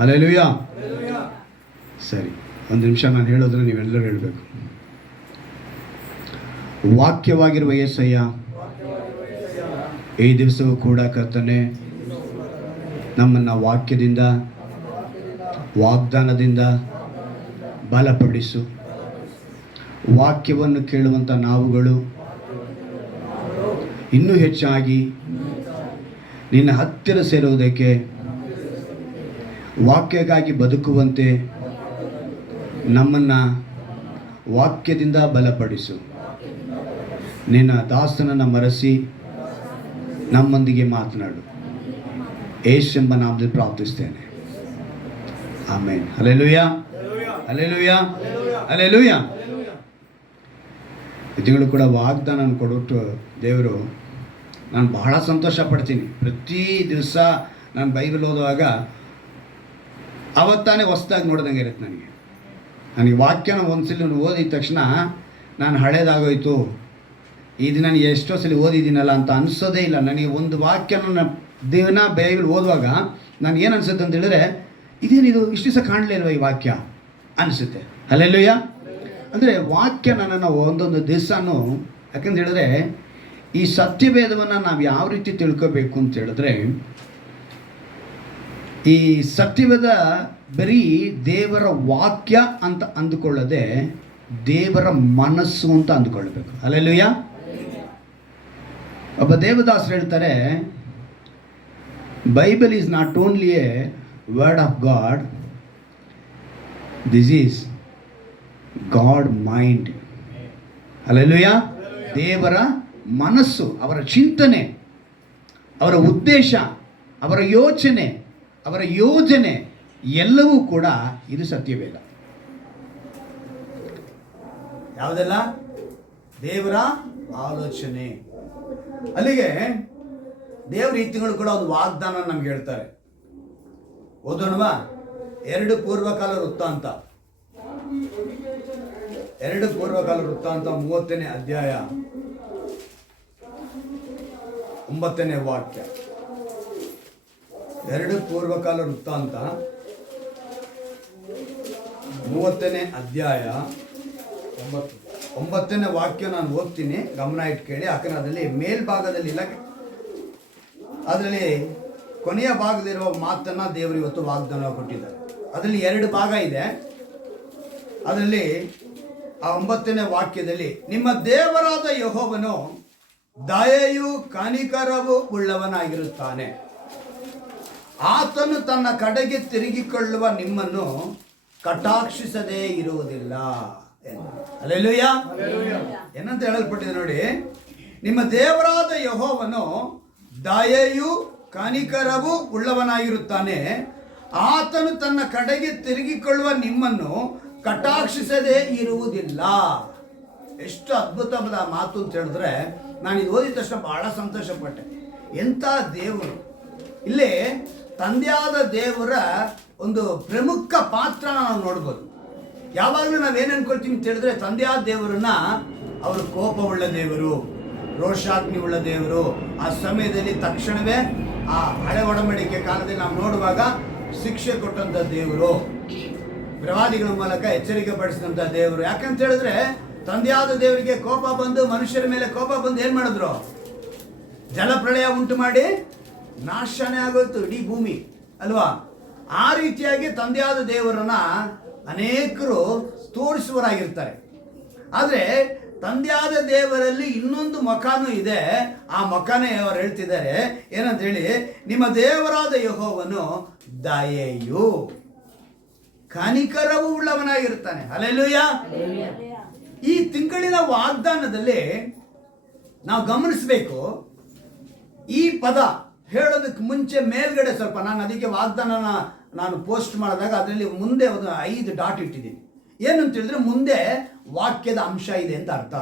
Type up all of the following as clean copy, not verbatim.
Hallelujah. ಸರಿ, ಒಂದು ನಿಮಿಷ ನಾನು ಹೇಳೋದ್ರೆ ನೀವೆಲ್ಲರೂ ಹೇಳಬೇಕು. ವಾಕ್ಯವಾಗಿರುವ యేసయ్య ಈ ದಿವಸವೂ ಕೂಡ ಕರ್ತನೆ ನಮ್ಮನ್ನು ವಾಕ್ಯದಿಂದ ವಾಗ್ದಾನದಿಂದ ಬಲಪಡಿಸು. ವಾಕ್ಯವನ್ನು ಕೇಳುವಂಥ ನಾವುಗಳು ಇನ್ನೂ ಹೆಚ್ಚಾಗಿ ನಿನ್ನ ಹತ್ತಿರ ಸೇರುವುದಕ್ಕೆ, ವಾಕ್ಯಕ್ಕಾಗಿ ಬದುಕುವಂತೆ ನಮ್ಮನ್ನು ವಾಕ್ಯದಿಂದ ಬಲಪಡಿಸು. ನಿನ್ನ ದಾಸನನ್ನು ಮರೆಸಿ ನಮ್ಮೊಂದಿಗೆ ಮಾತನಾಡು. ಯೇಸುವೆಂಬ ನಾಮದಲ್ಲಿ ಪ್ರಾರ್ಥಿಸ್ತೇನೆ, ಆಮೆನ್. Hallelujah, hallelujah, hallelujah. ತಿಂಗಳು ಕೂಡ ವಾಗ್ದಾನ ಕೊಟ್ಟು ದೇವರು, ನಾನು ಬಹಳ ಸಂತೋಷ ಪಡ್ತೀನಿ. ಪ್ರತಿ ದಿವಸ ನಾನು ಬೈಬಲ್ ಓದುವಾಗ ಅವತ್ತಾನೇ ಹೊಸ್ದಾಗಿ ನೋಡ್ದಂಗೆ ಇರುತ್ತೆ ನನಗೆ ವಾಕ್ಯನ ಒಂದ್ಸಲ ಓದಿದ ತಕ್ಷಣ ನಾನು ಹಳೇದಾಗೋಯ್ತು, ಈ ದಿನ ನಾನು ಎಷ್ಟೋ ಸಲ ಓದಿದ್ದೀನಲ್ಲ ಅಂತ ಅನಿಸೋದೇ ಇಲ್ಲ ನನಗೆ. ಒಂದು ವಾಕ್ಯನ ದಿನ ಬೈಬಲ್ ಓದುವಾಗ ನನಗೆ ಏನು ಅನಿಸುತ್ತೆ ಅಂತ ಹೇಳಿದ್ರೆ, ಇದೇನಿದು ಇಷ್ಟು ದಿವಸ ಕಾಣಲೇ ಇಲ್ವ ಈ ವಾಕ್ಯ ಅನಿಸುತ್ತೆ. ಹಲ್ಲೆಲೂಯಾ. ಅಂದರೆ ವಾಕ್ಯ ನನ್ನನ್ನು ಒಂದೊಂದು ದಿವಸನೂ, ಯಾಕಂತ ಹೇಳಿದ್ರೆ ಈ ಸತ್ಯವೇದವನ್ನು ನಾವು ಯಾವ ರೀತಿ ತಿಳ್ಕೋಬೇಕು ಅಂತ ಹೇಳಿದ್ರೆ, ಈ ಸತ್ಯವೇದ ಬರೀ ದೇವರ ವಾಕ್ಯ ಅಂತ ಅಂದುಕೊಳ್ಳದೆ ದೇವರ ಮನಸ್ಸು ಅಂತ ಅಂದುಕೊಳ್ಬೇಕು. ಹಲ್ಲೆಲೂಯಾ. ಒಬ್ಬ ದೇವದಾಸರು ಹೇಳ್ತಾರೆ, Bible is not only A word of god, this is god mind. Hallelujah. ದೇವರ ಮನಸ್ಸು, ಅವರ ಚಿಂತನೆ, ಅವರ ಉದ್ದೇಶ, ಅವರ ಯೋಚನೆ, ಅವರ ಯೋಜನೆ ಎಲ್ಲವೂ ಕೂಡ ಇದು ಸತ್ಯವೇದ. ಯಾವುದೆಲ್ಲ? ದೇವರ ಆಲೋಚನೆ. ಅಲ್ಲಿಗೆ ದೇವರ ರೀತಿಗಳು ಕೂಡ ಒಂದು ವಾಗ್ದಾನ ನಮ್ಗೆ ಹೇಳ್ತಾರೆ. ಓದೋಣವಾ? 2 ಪೂರ್ವಕಾಲ ವೃತ್ತಾಂತ 30ನೇ ಅಧ್ಯಾಯ 9ನೇ ವಾಕ್ಯ. 2 ಪೂರ್ವಕಾಲ ವೃತ್ತಾಂತ 30ನೇ ಅಧ್ಯಾಯ 9ನೇ ವಾಕ್ಯ ನಾನು ಓದ್ತೀನಿ, ಗಮನ ಇಟ್ಟು ಕೇಳಿ. ಯಾಕಂದ್ರೆ ಅದರಲ್ಲಿ ಮೇಲ್ಭಾಗದಲ್ಲಿ ಇಲ್ಲ, ಅದರಲ್ಲಿ ಕೊನೆಯ ಭಾಗದಲ್ಲಿರುವ ಮಾತನ್ನು ದೇವರು ಇವತ್ತು ವಾಗ್ದಾನ ಕೊಟ್ಟಿದ್ದಾರೆ. ಅದರಲ್ಲಿ 2 ಭಾಗ ಇದೆ. ಅದರಲ್ಲಿ ಆ 9ನೇ ವಾಕ್ಯದಲ್ಲಿ, ನಿಮ್ಮ ದೇವರಾದ ಯೆಹೋವನು ದಯೆಯು ಕನಿಕರವೂ ಉಳ್ಳವನಾಗಿರುತ್ತಾನೆ, ಆತನು ತನ್ನ ಕಡೆಗೆ ತಿರುಗಿಕೊಳ್ಳುವ ನಿಮ್ಮನ್ನು ಕಟಾಕ್ಷಿಸದೇ ಇರುವುದಿಲ್ಲ. ಹಲ್ಲೆಲೂಯಾ. ಏನಂತ ಹೇಳಲ್ಪಟ್ಟಿದೆ ನೋಡಿ, ನಿಮ್ಮ ದೇವರಾದ ಯೆಹೋವನು ದಯೆಯು ಕನಿಕರವೂ ಉಳ್ಳವನಾಗಿರುತ್ತಾನೆ, ಆತನು ತನ್ನ ಕಡೆಗೆ ತಿರುಗಿಕೊಳ್ಳುವ ನಿಮ್ಮನ್ನು ಕಟಾಕ್ಷಿಸದೇ ಇರುವುದಿಲ್ಲ. ಎಷ್ಟು ಅದ್ಭುತವಾದ ಮಾತು ಅಂತ ಹೇಳಿದ್ರೆ, ನಾನು ಇದು ಓದಿದ ತಕ್ಷಣ ಬಹಳ ಸಂತೋಷಪಟ್ಟೆ. ಎಂಥ ದೇವರು! ಇಲ್ಲೇ ತಂದೆಯಾದ ದೇವರ ಒಂದು ಪ್ರಮುಖ ಪಾತ್ರ ನಾವು ನೋಡ್ಬೋದು. ಯಾವಾಗಲೂ ನಾವೇನು ಅನ್ಕೊಳ್ತೀವಿ ಅಂತ ಹೇಳಿದ್ರೆ, ತಂದೆಯಾದ ದೇವರನ್ನ ಅವರು ಕೋಪವುಳ್ಳ ದೇವರು, ರೋಷಾಗ್ನಿ ಉಳ್ಳ ದೇವರು. ಆ ಸಮಯದಲ್ಲಿ ತಕ್ಷಣವೇ ಆ ಹಳೆ ಒಡಂಬಡಿಕೆ ಕಾಲದಲ್ಲಿ ನಾವು ನೋಡುವಾಗ ಶಿಕ್ಷೆ ಕೊಟ್ಟಂಥ ದೇವರು, ಪ್ರವಾದಿಗಳ ಮೂಲಕ ಎಚ್ಚರಿಕೆ ಪಡಿಸಿದಂಥ ದೇವರು. ಯಾಕಂತ ಹೇಳಿದ್ರೆ, ತಂದೆಯಾದ ದೇವರಿಗೆ ಕೋಪ ಬಂದು, ಮನುಷ್ಯರ ಮೇಲೆ ಕೋಪ ಬಂದು ಏನು ಮಾಡಿದ್ರು? ಜಲಪ್ರಳಯ ಉಂಟು ಮಾಡಿ ನಾಶನೇ ಆಗೋಯ್ತು ಇಡೀ ಭೂಮಿ ಅಲ್ವಾ? ಆ ರೀತಿಯಾಗಿ ತಂದೆಯಾದ ದೇವರನ್ನ ಅನೇಕರು ತೋರಿಸುವರಾಗಿರ್ತಾರೆ. ಆದರೆ ತಂದೆಯಾದ ದೇವರಲ್ಲಿ ಇನ್ನೊಂದು ಮುಖನೂ ಇದೆ. ಆ ಮುಖನೇ ಅವರು ಹೇಳ್ತಿದ್ದಾರೆ, ಏನಂತ ಹೇಳಿ, ನಿಮ್ಮ ದೇವರಾದ ಯೆಹೋವನು ದಯೆಯು ಕನಿಕರವೂ ಉಳ್ಳವನಾಗಿರ್ತಾನೆ. ಹಲ್ಲೆಲೂಯಾ. ಈ ತಿಂಗಳಿನ ವಾಗ್ದಾನದಲ್ಲಿ ನಾವು ಗಮನಿಸಬೇಕು, ಈ ಪದ ಹೇಳೋದಕ್ಕೆ ಮುಂಚೆ ಮೇಲ್ಗಡೆ ಸ್ವಲ್ಪ, ನಾನು ಅದಕ್ಕೆ ವಾಗ್ದಾನನ ನಾನು ಪೋಸ್ಟ್ ಮಾಡಿದಾಗ ಅದರಲ್ಲಿ ಮುಂದೆ ಒಂದು 5 ಡಾಟ್ ಇಟ್ಟಿದ್ದೀನಿ. ಏನಂತ ಹೇಳಿದ್ರೆ, ಮುಂದೆ ವಾಕ್ಯದ ಅಂಶ ಇದೆ ಅಂತ ಅರ್ಥ.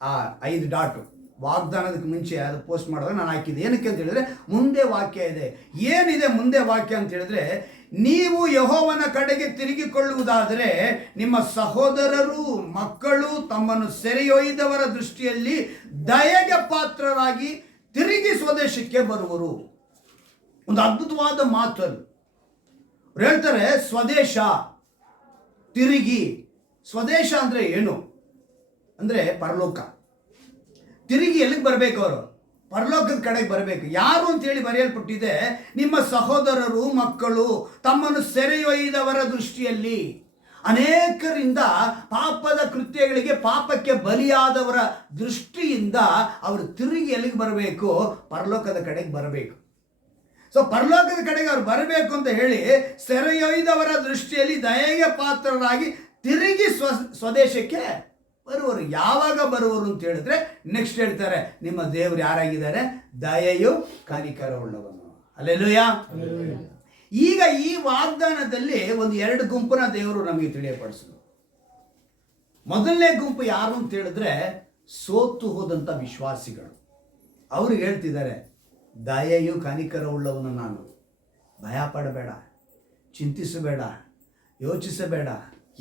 ಆ 5 ಡಾಟು ವಾಗ್ದಾನದಕ್ಕೆ ಮುಂಚೆ ಅದು ಪೋಸ್ಟ್ ಮಾಡಿದಾಗ ನಾನು ಹಾಕಿದ್ದೆ. ಏನಕ್ಕೆ ಅಂತ ಹೇಳಿದ್ರೆ, ಮುಂದೆ ವಾಕ್ಯ ಇದೆ. ಏನಿದೆ ಮುಂದೆ ವಾಕ್ಯ ಅಂತ ಹೇಳಿದ್ರೆ, ನೀವು ಯೆಹೋವನ ಕಡೆಗೆ ತಿರುಗಿಕೊಳ್ಳುವುದಾದರೆ ನಿಮ್ಮ ಸಹೋದರರು ಮಕ್ಕಳು ತಮ್ಮನ್ನು ಸೆರೆಯೊಯ್ದವರ ದೃಷ್ಟಿಯಲ್ಲಿ ದಯೆಗೆ ಪಾತ್ರರಾಗಿ ತಿರುಗಿ ಸ್ವದೇಶಕ್ಕೆ ಬರುವರು. ಒಂದು ಅದ್ಭುತವಾದ ಮಾತು. ಅವ್ರು ಹೇಳ್ತಾರೆ ಸ್ವದೇಶ, ತಿರುಗಿ. ಸ್ವದೇಶ ಅಂದರೆ ಏನು ಅಂದರೆ ಪರಲೋಕ. ತಿರುಗಿ ಎಲ್ಲಿಗೆ ಬರಬೇಕು? ಅವರು ಪರಲೋಕದ ಕಡೆಗೆ ಬರಬೇಕು. ಯಾರು ಅಂತೇಳಿ ಬರೆಯಲ್ಪಟ್ಟಿದೆ, ನಿಮ್ಮ ಸಹೋದರರು ಮಕ್ಕಳು ತಮ್ಮನ್ನು ಸೆರೆಯೊಯ್ದವರ ದೃಷ್ಟಿಯಲ್ಲಿ. ಅನೇಕರಿಂದ ಪಾಪದ ಕೃತ್ಯಗಳಿಗೆ, ಪಾಪಕ್ಕೆ ಬಲಿಯಾದವರ ದೃಷ್ಟಿಯಿಂದ ಅವರು ತಿರುಗಿ ಎಲ್ಲಿಗೆ ಬರಬೇಕು? ಪರಲೋಕದ ಕಡೆಗೆ ಬರಬೇಕು. ಸೊ ಪರಲೋಕದ ಕಡೆಗೆ ಅವ್ರು ಬರಬೇಕು ಅಂತ ಹೇಳಿ ಸೆರೆಯೊಯ್ದವರ ದೃಷ್ಟಿಯಲ್ಲಿ ದಯೆಗೆ ಪಾತ್ರರಾಗಿ ತಿರುಗಿ ಸ್ವದೇಶಕ್ಕೆ ಬರುವರು. ಯಾವಾಗ ಬರುವರು ಅಂತ ಹೇಳಿದ್ರೆ ನೆಕ್ಸ್ಟ್ ಹೇಳ್ತಾರೆ, ನಿಮ್ಮ ದೇವರು ಯಾರಾಗಿದ್ದಾರೆ? ದಯೆಯು ಕನಿಕರವುಳ್ಳವನು. ಹಲ್ಲೆಲೂಯಾ. ಈಗ ಈ ವಾಗ್ದಾನದಲ್ಲಿ ಒಂದು 2 ಗುಂಪನ್ನ ದೇವರು ನಮಗೆ ತಿಳಿಯಪಡಿಸಿದ್ರು. ಮೊದಲನೇ ಗುಂಪು ಯಾರು ಅಂತ ಹೇಳಿದ್ರೆ ಸೋತು ಹೋದಂಥ ವಿಶ್ವಾಸಿಗಳು. ಅವ್ರಿಗೆ ಹೇಳ್ತಿದ್ದಾರೆ, ದಯೆಯು ಕನಿಕರವುಳ್ಳವನು ನಾನು. ಭಯ ಪಡಬೇಡ, ಚಿಂತಿಸಬೇಡ, ಯೋಚಿಸಬೇಡ.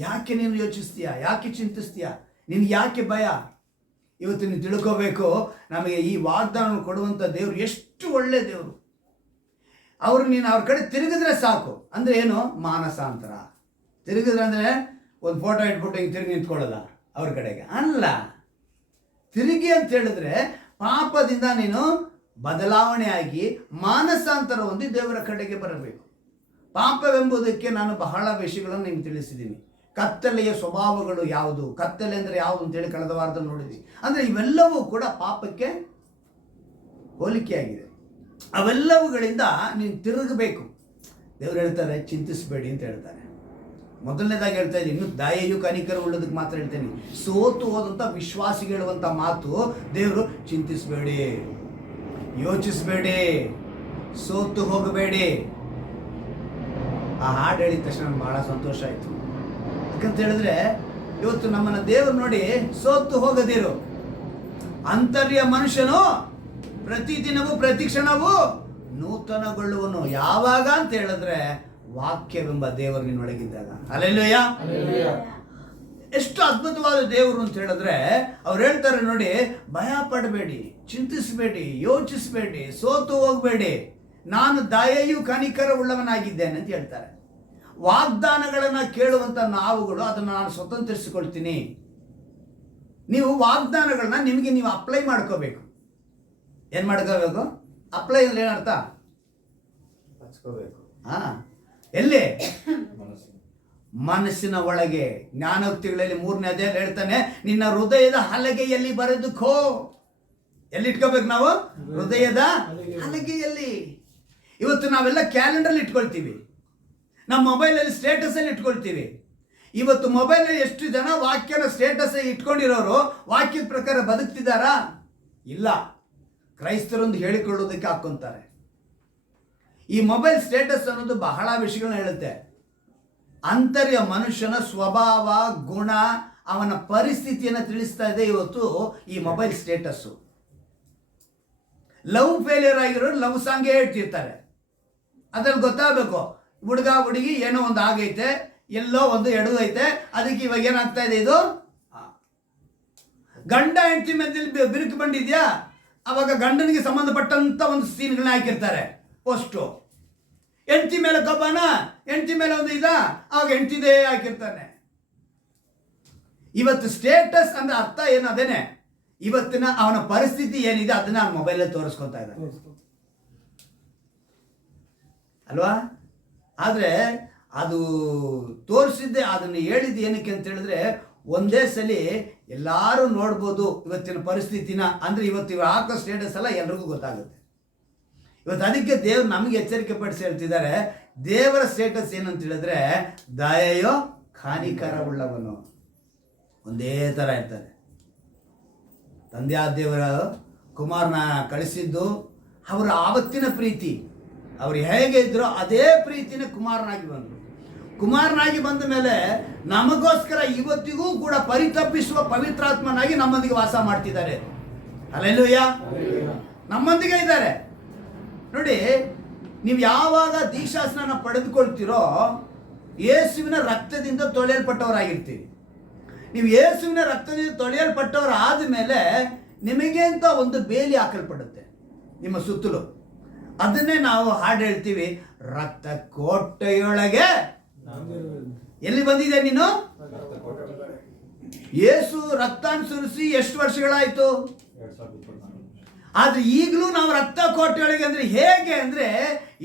ಯಾಕೆ ನೀನು ಯೋಚಿಸ್ತೀಯಾ? ಯಾಕೆ ಚಿಂತಿಸ್ತೀಯಾ? ನಿನ್ಗೆ ಯಾಕೆ ಭಯ? ಇವತ್ತು ನೀನು ತಿಳ್ಕೋಬೇಕು, ನಮಗೆ ಈ ವಾಗ್ದಾನ ಕೊಡುವಂಥ ದೇವರು ಎಷ್ಟು ಒಳ್ಳೆ ದೇವರು. ನೀನು ಅವ್ರ ಕಡೆ ತಿರುಗಿದ್ರೆ ಸಾಕು. ಅಂದರೆ ಏನು? ಮಾನಸಾಂತರ. ತಿರುಗಿದ್ರೆ ಅಂದರೆ ಒಂದು ಫೋಟೋ ಇಟ್ಬಿಟ್ಟು ಹಿಂಗೆ ತಿರುಗಿ ನಿಂತ್ಕೊಳ್ಳೋದ ಅವ್ರ ಕಡೆಗೆ ಅಲ್ಲ. ತಿರುಗಿ ಅಂತ ಹೇಳಿದ್ರೆ ಪಾಪದಿಂದ ನೀನು ಬದಲಾವಣೆ ಆಗಿ ಮಾನಸಾಂತರ ಹೊಂದಿ ದೇವರ ಕಡೆಗೆ ಬರಬೇಕು. ಪಾಪವೆಂಬುದಕ್ಕೆ ನಾನು ಬಹಳ ವಿಷಯಗಳನ್ನು ನಿಮ್ಗೆ ತಿಳಿಸಿದ್ದೀನಿ. ಕತ್ತಲೆಯ ಸ್ವಭಾವಗಳು ಯಾವುದು, ಕತ್ತಲೆ ಅಂದರೆ ಯಾವುದು ಅಂತೇಳಿ ಕಳೆದ ವಾರದಲ್ಲಿ ನೋಡಿದ್ವಿ. ಅಂದರೆ ಇವೆಲ್ಲವೂ ಕೂಡ ಪಾಪಕ್ಕೆ ಹೋಲಿಕೆಯಾಗಿದೆ. ಅವೆಲ್ಲವುಗಳಿಂದ ನೀನು ತಿರುಗಬೇಕು. ದೇವರು ಹೇಳ್ತಾರೆ, ಚಿಂತಿಸಬೇಡಿ ಅಂತ ಹೇಳ್ತಾರೆ. ಮೊದಲನೇದಾಗಿ ಹೇಳ್ತಾ ಇದ್ದೀನಿ, ಇನ್ನು ದಯೆಯು ಕನಿಕರ ಉಳ್ಳೋದಕ್ಕೆ ಮಾತ್ರ ಹೇಳ್ತೇನೆ. ಸೋತು ಹೋದಂಥ ವಿಶ್ವಾಸಿಗೆ ಹೇಳುವಂಥ ಮಾತು ದೇವರು, ಚಿಂತಿಸಬೇಡಿ, ಯೋಚಿಸಬೇಡಿ, ಸೋತು ಹೋಗಬೇಡಿ. ಆ ಹಾಡು ಹೇಳಿದ ತಕ್ಷಣ ನನಗೆ ಬಹಳ ಸಂತೋಷ ಆಯಿತು. ಯಾಕಂತ ಹೇಳಿದ್ರೆ ಇವತ್ತು ನಮ್ಮನ್ನು ದೇವರು ನೋಡಿ ಸೋತು ಹೋಗದಿರು. ಅಂತರ್ಯ ಮನುಷ್ಯನು ಪ್ರತಿದಿನವೂ ಪ್ರತಿ ಕ್ಷಣವೂ ನೂತನಗೊಳ್ಳುವನು. ಯಾವಾಗ ಅಂತ ಹೇಳಿದ್ರೆ ವಾಕ್ಯವೆಂಬ ದೇವರು ನಿನ್ನೊಳಗಿದ್ದಾಗ. ಹಲ್ಲೆಲೂಯಾ. ಎಷ್ಟು ಅದ್ಭುತವಾದ ದೇವರು ಅಂತ ಹೇಳಿದ್ರೆ ಅವ್ರು ಹೇಳ್ತಾರೆ ನೋಡಿ, ಭಯ ಪಡಬೇಡಿ, ಚಿಂತಿಸಬೇಡಿ, ಯೋಚಿಸಬೇಡಿ, ಸೋತು ಹೋಗಬೇಡಿ, ನಾನು ದಯೆಯು ಕನಿಕರ ಉಳ್ಳವನಾಗಿದ್ದೇನೆ ಅಂತ ಹೇಳ್ತಾರೆ. ವಾಗ್ದಾನಗಳನ್ನು ಕೇಳುವಂಥ ನಾವುಗಳು ಅದನ್ನು ನಾನು ಸ್ವತಂತ್ರಿಸಿಕೊಳ್ತೀನಿ. ನೀವು ವಾಗ್ದಾನಗಳನ್ನ ನಿಮಗೆ ನೀವು ಅಪ್ಲೈ ಮಾಡ್ಕೋಬೇಕು. ಏನು ಮಾಡ್ಕೋಬೇಕು? ಅಪ್ಲೈ ಅಂದ್ರೆ ಏನರ್ಥ? ಹಚ್ಕೋಬೇಕು. ಎಲ್ಲಿ? ಮನಸ್ಸಿನ ಒಳಗೆ. ಜ್ಞಾನೋಕ್ತಿಗಳಲ್ಲಿ 3ನೇ ಅಧ್ಯಾಯ ಹೇಳ್ತಾನೆ, ನಿನ್ನ ಹೃದಯದ ಹಲಗೆಯಲ್ಲಿ ಬರೆದುಕೋ. ಎಲ್ಲಿ ಇಟ್ಕೋಬೇಕು ನಾವು? ಹೃದಯದ ಹಲಗೆಯಲ್ಲಿ. ಇವತ್ತು ನಾವೆಲ್ಲ ಕ್ಯಾಲೆಂಡರ್ ಇಟ್ಕೊಳ್ತೀವಿ, ನಮ್ಮ ಮೊಬೈಲಲ್ಲಿ ಸ್ಟೇಟಸಲ್ಲಿ ಇಟ್ಕೊಳ್ತೀವಿ. ಇವತ್ತು ಮೊಬೈಲಲ್ಲಿ ಎಷ್ಟು ಜನ ವಾಕ್ಯನ ಸ್ಟೇಟಸ್ ಇಟ್ಕೊಂಡಿರೋರು ವಾಕ್ಯದ ಪ್ರಕಾರ ಬದುಕ್ತಿದ್ದಾರಾ? ಇಲ್ಲ. ಕ್ರೈಸ್ತರೊಂದು ಹೇಳಿಕೊಳ್ಳೋದಕ್ಕೆ ಹಾಕ್ಕೊಂತಾರೆ. ಈ ಮೊಬೈಲ್ ಸ್ಟೇಟಸ್ ಅನ್ನೋದು ಬಹಳ ವಿಷಯಗಳನ್ನ ಹೇಳುತ್ತೆ. ಅಂತರ್ಯ ಮನುಷ್ಯನ ಸ್ವಭಾವ, ಗುಣ, ಅವನ ಪರಿಸ್ಥಿತಿಯನ್ನು ತಿಳಿಸ್ತಾ ಇದೆ ಇವತ್ತು ಈ ಮೊಬೈಲ್ ಸ್ಟೇಟಸ್ಸು. ಲವ್ ಫೇಲಿಯರ್ ಆಗಿರೋರು ಲವ್ ಸಾಂಗೇ ಹೇಳ್ತಿರ್ತಾರೆ. ಅದ್ರಲ್ಲಿ ಗೊತ್ತಾಗಬೇಕು, ಹುಡುಗ ಹುಡುಗಿ ಏನೋ ಒಂದು ಆಗೈತೆ, ಎಲ್ಲೋ ಒಂದು ಎಡಗೈತೆ, ಅದಕ್ಕೆ ಇವಾಗ ಏನಾಗ್ತಾ ಇದೆ, ಇದು ಗಂಡ ಹೆಂಡತಿ ಮಧ್ಯದಲ್ಲಿ ಬಿರುಕು ಬಂದಿದ್ಯಾ, ಅವಾಗ ಗಂಡನಿಗೆ ಸಂಬಂಧಪಟ್ಟಂತ ಒಂದು ಸೀನ್ಗಳನ್ನ ಹಾಕಿರ್ತಾರೆ ಪೋಸ್ಟು. ಹೆಂಡತಿ ಮೇಲೆ ಕಬ್ಬನ, ಹೆಂಡತಿ ಮೇಲೆ ಒಂದು ಅವಾಗ ಹೆಂಡತಿದೇ ಹಾಕಿರ್ತಾನೆ. ಇವತ್ತು ಸ್ಟೇಟಸ್ ಅಂದ್ರೆ ಅರ್ಥ ಏನು? ಅದೇನೆ, ಇವತ್ತಿನ ಅವನ ಪರಿಸ್ಥಿತಿ ಏನಿದೆ ಅದನ್ನ ಅವನ ಮೊಬೈಲಲ್ಲಿ ತೋರಿಸ್ಕೊತಾ ಇದ್ದಾನೆ ಅಲ್ವಾ? ಆದರೆ ಅದು ತೋರಿಸಿದ್ದೆ, ಅದನ್ನು ಹೇಳಿದ್ದು ಏನಕ್ಕೆ ಅಂತ ಹೇಳಿದ್ರೆ, ಒಂದೇ ಸಲ ಎಲ್ಲರೂ ನೋಡ್ಬೋದು ಇವತ್ತಿನ ಪರಿಸ್ಥಿತಿನ. ಅಂದರೆ ಇವತ್ತು ಇವಾಗ ಹಾಕೋ ಸ್ಟೇಟಸ್ ಎಲ್ಲ ಎಲ್ರಿಗೂ ಗೊತ್ತಾಗುತ್ತೆ. ಇವತ್ತು ಅದಕ್ಕೆ ದೇವ್ರು ನಮಗೆ ಎಚ್ಚರಿಕೆ ಪಡಿಸಿ ಹೇಳ್ತಿದ್ದಾರೆ, ದೇವರ ಸ್ಟೇಟಸ್ ಏನಂತ ಹೇಳಿದ್ರೆ ದಯೆಯೋ ಕನಿಕರ ಉಳ್ಳವನು. ಒಂದೇ ಥರ ಇರ್ತಾರೆ. ತಂದೆಯಾದ ದೇವರ ಕುಮಾರನ ಕಳಿಸಿದ್ದು ಅವರ ಆವತ್ತಿನ ಪ್ರೀತಿ, ಅವರು ಹೇಗೆ ಇದ್ರೋ ಅದೇ ಪ್ರೀತಿನ ಕುಮಾರನಾಗಿ ಬಂದರು. ಕುಮಾರನಾಗಿ ಬಂದ ಮೇಲೆ ನಮಗೋಸ್ಕರ ಇವತ್ತಿಗೂ ಕೂಡ ಪರಿತಪ್ಪಿಸುವ ಪವಿತ್ರಾತ್ಮನಾಗಿ ನಮ್ಮೊಂದಿಗೆ ವಾಸ ಮಾಡ್ತಿದ್ದಾರೆ. ಹಲ್ಲೆಲೂಯಾ. ನಮ್ಮೊಂದಿಗೆ ಇದ್ದಾರೆ ನೋಡಿ. ನೀವು ಯಾವಾಗ ದೀಕ್ಷಾಸ್ನಾನ ಪಡೆದುಕೊಳ್ತೀರೋ ಯೇಸುವಿನ ರಕ್ತದಿಂದ ತೊಳೆಯಲ್ಪಟ್ಟವರಾಗಿರ್ತೀವಿ. ನೀವು ಯೇಸುವಿನ ರಕ್ತದಿಂದ ತೊಳೆಯಲ್ಪಟ್ಟವರಾದ ಮೇಲೆ ನಿಮಗೆ ಅಂತ ಒಂದು ಬೇಲಿ ಹಾಕಲ್ಪಡುತ್ತೆ ನಿಮ್ಮ ಸುತ್ತಲೂ. ಅದನ್ನೇ ನಾವು ಹಾಡು ಹೇಳ್ತೀವಿ, ರಕ್ತ ಕೋಟೆಯೊಳಗೆ. ಎಲ್ಲಿ ಬಂದಿದೆ ನೀನು? ಯೇಸು ರಕ್ತಾನ್ ಸುರಿಸಿ ಎಷ್ಟು ವರ್ಷಗಳಾಯ್ತು? ಆದ್ರೆ ಈಗಲೂ ನಾವು ರಕ್ತ ಕೋಟೆಯೊಳಗೆ ಅಂದ್ರೆ ಹೇಗೆ ಅಂದ್ರೆ,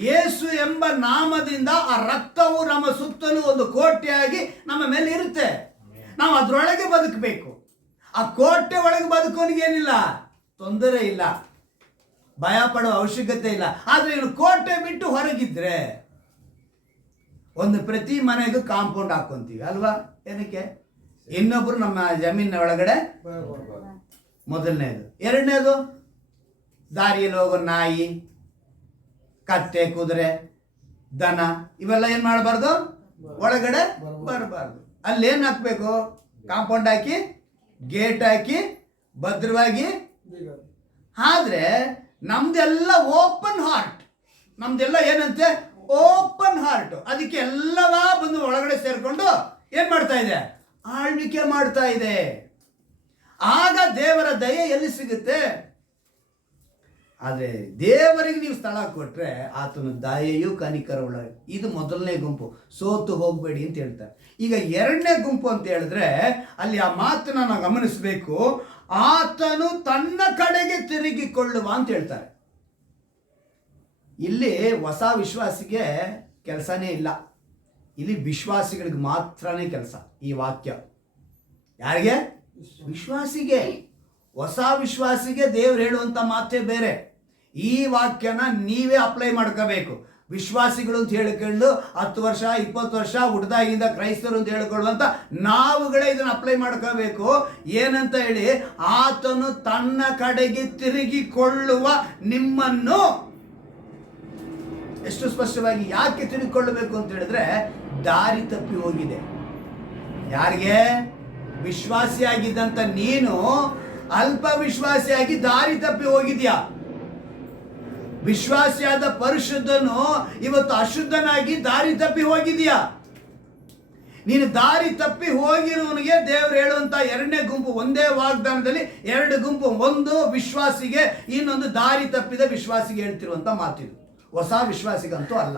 ಯೇಸು ಎಂಬ ನಾಮದಿಂದ ಆ ರಕ್ತವು ನಮ್ಮ ಸುತ್ತಲೂ ಒಂದು ಕೋಟೆಯಾಗಿ ನಮ್ಮ ಮೇಲೆ ಇರುತ್ತೆ. ನಾವು ಅದರೊಳಗೆ ಬದುಕಬೇಕು. ಆ ಕೋಟೆ ಒಳಗೆ ಬದುಕೋನಿಗೇನಿಲ್ಲ, ತೊಂದರೆ ಇಲ್ಲ, ಭಯ ಪಡುವ ಅವಶ್ಯಕತೆ ಇಲ್ಲ. ಆದ್ರೆ ಇನ್ನು ಕೋಟೆ ಬಿಟ್ಟು ಹೊರಗಿದ್ರೆ ಒಂದು ಪ್ರತಿ ಮನೆಗೂ ಕಾಂಪೌಂಡ್ ಹಾಕೊಂತೀವಿ ಅಲ್ವಾ? ಏನಕ್ಕೆ? ಇನ್ನೊಬ್ರು ನಮ್ಮ ಜಮೀನಿನ ಒಳಗಡೆ, ಮೊದಲನೇದು. ಎರಡನೇದು, ದಾರಿಯಲ್ಲಿ ಹೋಗೋ ನಾಯಿ, ಕತ್ತೆ, ಕುದುರೆ, ದನ ಇವೆಲ್ಲ ಏನ್ ಮಾಡಬಾರ್ದು, ಒಳಗಡೆ ಬರಬಾರ್ದು. ಅಲ್ಲಿ ಏನ್ ಹಾಕ್ಬೇಕು? ಕಾಂಪೌಂಡ್ ಹಾಕಿ, ಗೇಟ್ ಹಾಕಿ, ಭದ್ರವಾಗಿ. ಆದ್ರೆ ನಮ್ದೆಲ್ಲ ಓಪನ್ ಹಾರ್ಟ್, ನಮ್ದೆಲ್ಲ ಏನಂತೆ, ಓಪನ್ ಹಾರ್ಟ್. ಅದಕ್ಕೆ ಎಲ್ಲವ ಬಂದು ಒಳಗಡೆ ಸೇರ್ಕೊಂಡು ಏನ್ ಮಾಡ್ತಾ ಇದೆ, ಆಳ್ವಿಕೆ ಮಾಡ್ತಾ ಇದೆ. ಆಗ ದೇವರ ದಯೆ ಎಲ್ಲಿ ಸಿಗುತ್ತೆ? ಆದರೆ ದೇವರಿಗೆ ನೀವು ಸ್ಥಳ ಕೊಟ್ರೆ ಆತನ ದಯೆಯು ಕನಿಕರವುಳ್ಳ. ಇದು ಮೊದಲನೇ ಗುಂಪು, ಸೋತು ಹೋಗಬೇಡಿ ಅಂತ ಹೇಳ್ತಾರೆ. ಈಗ ಎರಡನೇ ಗುಂಪು ಅಂತ ಹೇಳಿದ್ರೆ ಅಲ್ಲಿ ಆ ಮಾತನ್ನ ನಾವು ಗಮನಿಸಬೇಕು. ಆತನು ತನ್ನ ಕಡೆಗೆ ತಿರುಗಿಕೊಳ್ಳುವ ಅಂತ ಹೇಳ್ತಾರೆ. ಇಲ್ಲಿ ಹೊಸ ವಿಶ್ವಾಸಿಗೆ ಕೆಲಸನೇ ಇಲ್ಲ, ಇಲ್ಲಿ ವಿಶ್ವಾಸಿಗಳಿಗೆ ಮಾತ್ರನೇ ಕೆಲಸ. ಈ ವಾಕ್ಯ ಯಾರಿಗೆ? ವಿಶ್ವಾಸಿಗೆ. ಹೊಸ ವಿಶ್ವಾಸಿಗೆ ದೇವ್ರು ಹೇಳುವಂತ ಮಾತೇ ಬೇರೆ. ಈ ವಾಕ್ಯನ ನೀವೇ ಅಪ್ಲೈ ಮಾಡ್ಕೋಬೇಕು. ವಿಶ್ವಾಸಿಗಳು ಅಂತ ಹೇಳಿಕೊಂಡು 10 ವರ್ಷ 20 ವರ್ಷ ಹುಡ್ದಾಗಿಂದ ಕ್ರೈಸ್ತರು ಅಂತ ಹೇಳಿಕೊಳ್ಳುವಂತ ನಾವುಗಳೇ ಇದನ್ನ ಅಪ್ಲೈ ಮಾಡ್ಕೋಬೇಕು. ಏನಂತ ಹೇಳಿ, ಆತನು ತನ್ನ ಕಡೆಗೆ ತಿರುಗಿಕೊಳ್ಳುವ ನಿಮ್ಮನ್ನು. ಎಷ್ಟು ಸ್ಪಷ್ಟವಾಗಿ ಯಾಕೆ ತಿರುಗಿಕೊಳ್ಳಬೇಕು ಅಂತ ಹೇಳಿದ್ರೆ, ದಾರಿ ತಪ್ಪಿ ಹೋಗಿದೆ. ಯಾರಿಗೆ? ವಿಶ್ವಾಸಿಯಾಗಿದ್ದಂತ ನೀನು ಅಲ್ಪ ವಿಶ್ವಾಸಿಯಾಗಿ ದಾರಿ ತಪ್ಪಿ ಹೋಗಿದ್ಯಾ. ವಿಶ್ವಾಸಿಯಾದ ಪರಿಶುದ್ಧನು ಇವತ್ತು ಅಶುದ್ಧನಾಗಿ ದಾರಿ ತಪ್ಪಿ ಹೋಗಿದ್ಯಾ. ನೀನು ದಾರಿ ತಪ್ಪಿ ಹೋಗಿರುವವನಿಗೆ ದೇವರು ಹೇಳುವಂತ ಎರಡನೇ ಗುಂಪು, ಒಂದೇ ವಾಗ್ದಾನದಲ್ಲಿ ಎರಡು ಗುಂಪು. ಒಂದು ವಿಶ್ವಾಸಿಗೆ, ಇನ್ನೊಂದು ದಾರಿ ತಪ್ಪಿದ ವಿಶ್ವಾಸಿಗೆ ಹೇಳ್ತಿರುವಂತ ಮಾತಿದು. ಹೊಸ ವಿಶ್ವಾಸಿಗಂತೂ ಅಲ್ಲ,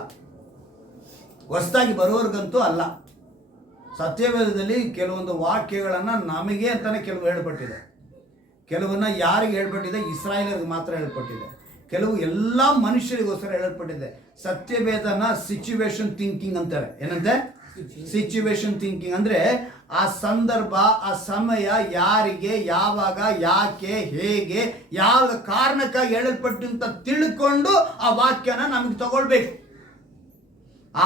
ಹೊಸದಾಗಿ ಬರೋರ್ಗಂತೂ ಅಲ್ಲ. ಸತ್ಯವೇದದಲ್ಲಿ ಕೆಲವೊಂದು ವಾಕ್ಯಗಳನ್ನು ನಮಗೆ ಅಂತಾನೆ ಕೆಲವು ಹೇಳ್ಪಟ್ಟಿದೆ. ಕೆಲವನ್ನ ಯಾರಿಗೆ ಹೇಳ್ಪಟ್ಟಿದೆ? ಇಸ್ರಾಯೇಲರಿಗೆ ಮಾತ್ರ ಹೇಳ್ಪಟ್ಟಿದೆ. ಕೆಲವು ಎಲ್ಲ ಮನುಷ್ಯರಿಗೋಸ್ಕರ ಹೇಳಲ್ಪಟ್ಟಿದೆ. ಸತ್ಯವೇದನ ಸಿಚುವೇಶನ್ ಥಿಂಕಿಂಗ್ ಅಂತಾರೆ. ಏನಂತೆ? ಸಿಚುವೇಶನ್ ಥಿಂಕಿಂಗ್ ಅಂದ್ರೆ ಆ ಸಂದರ್ಭ, ಆ ಸಮಯ, ಯಾರಿಗೆ, ಯಾವಾಗ, ಯಾಕೆ, ಹೇಗೆ, ಯಾವ ಕಾರಣಕ್ಕಾಗಿ ಹೇಳಲ್ಪಟ್ಟು ಅಂತ ತಿಳ್ಕೊಂಡು ಆ ವಾಕ್ಯನ ನಮ್ಗೆ ತಗೊಳ್ಬೇಕು.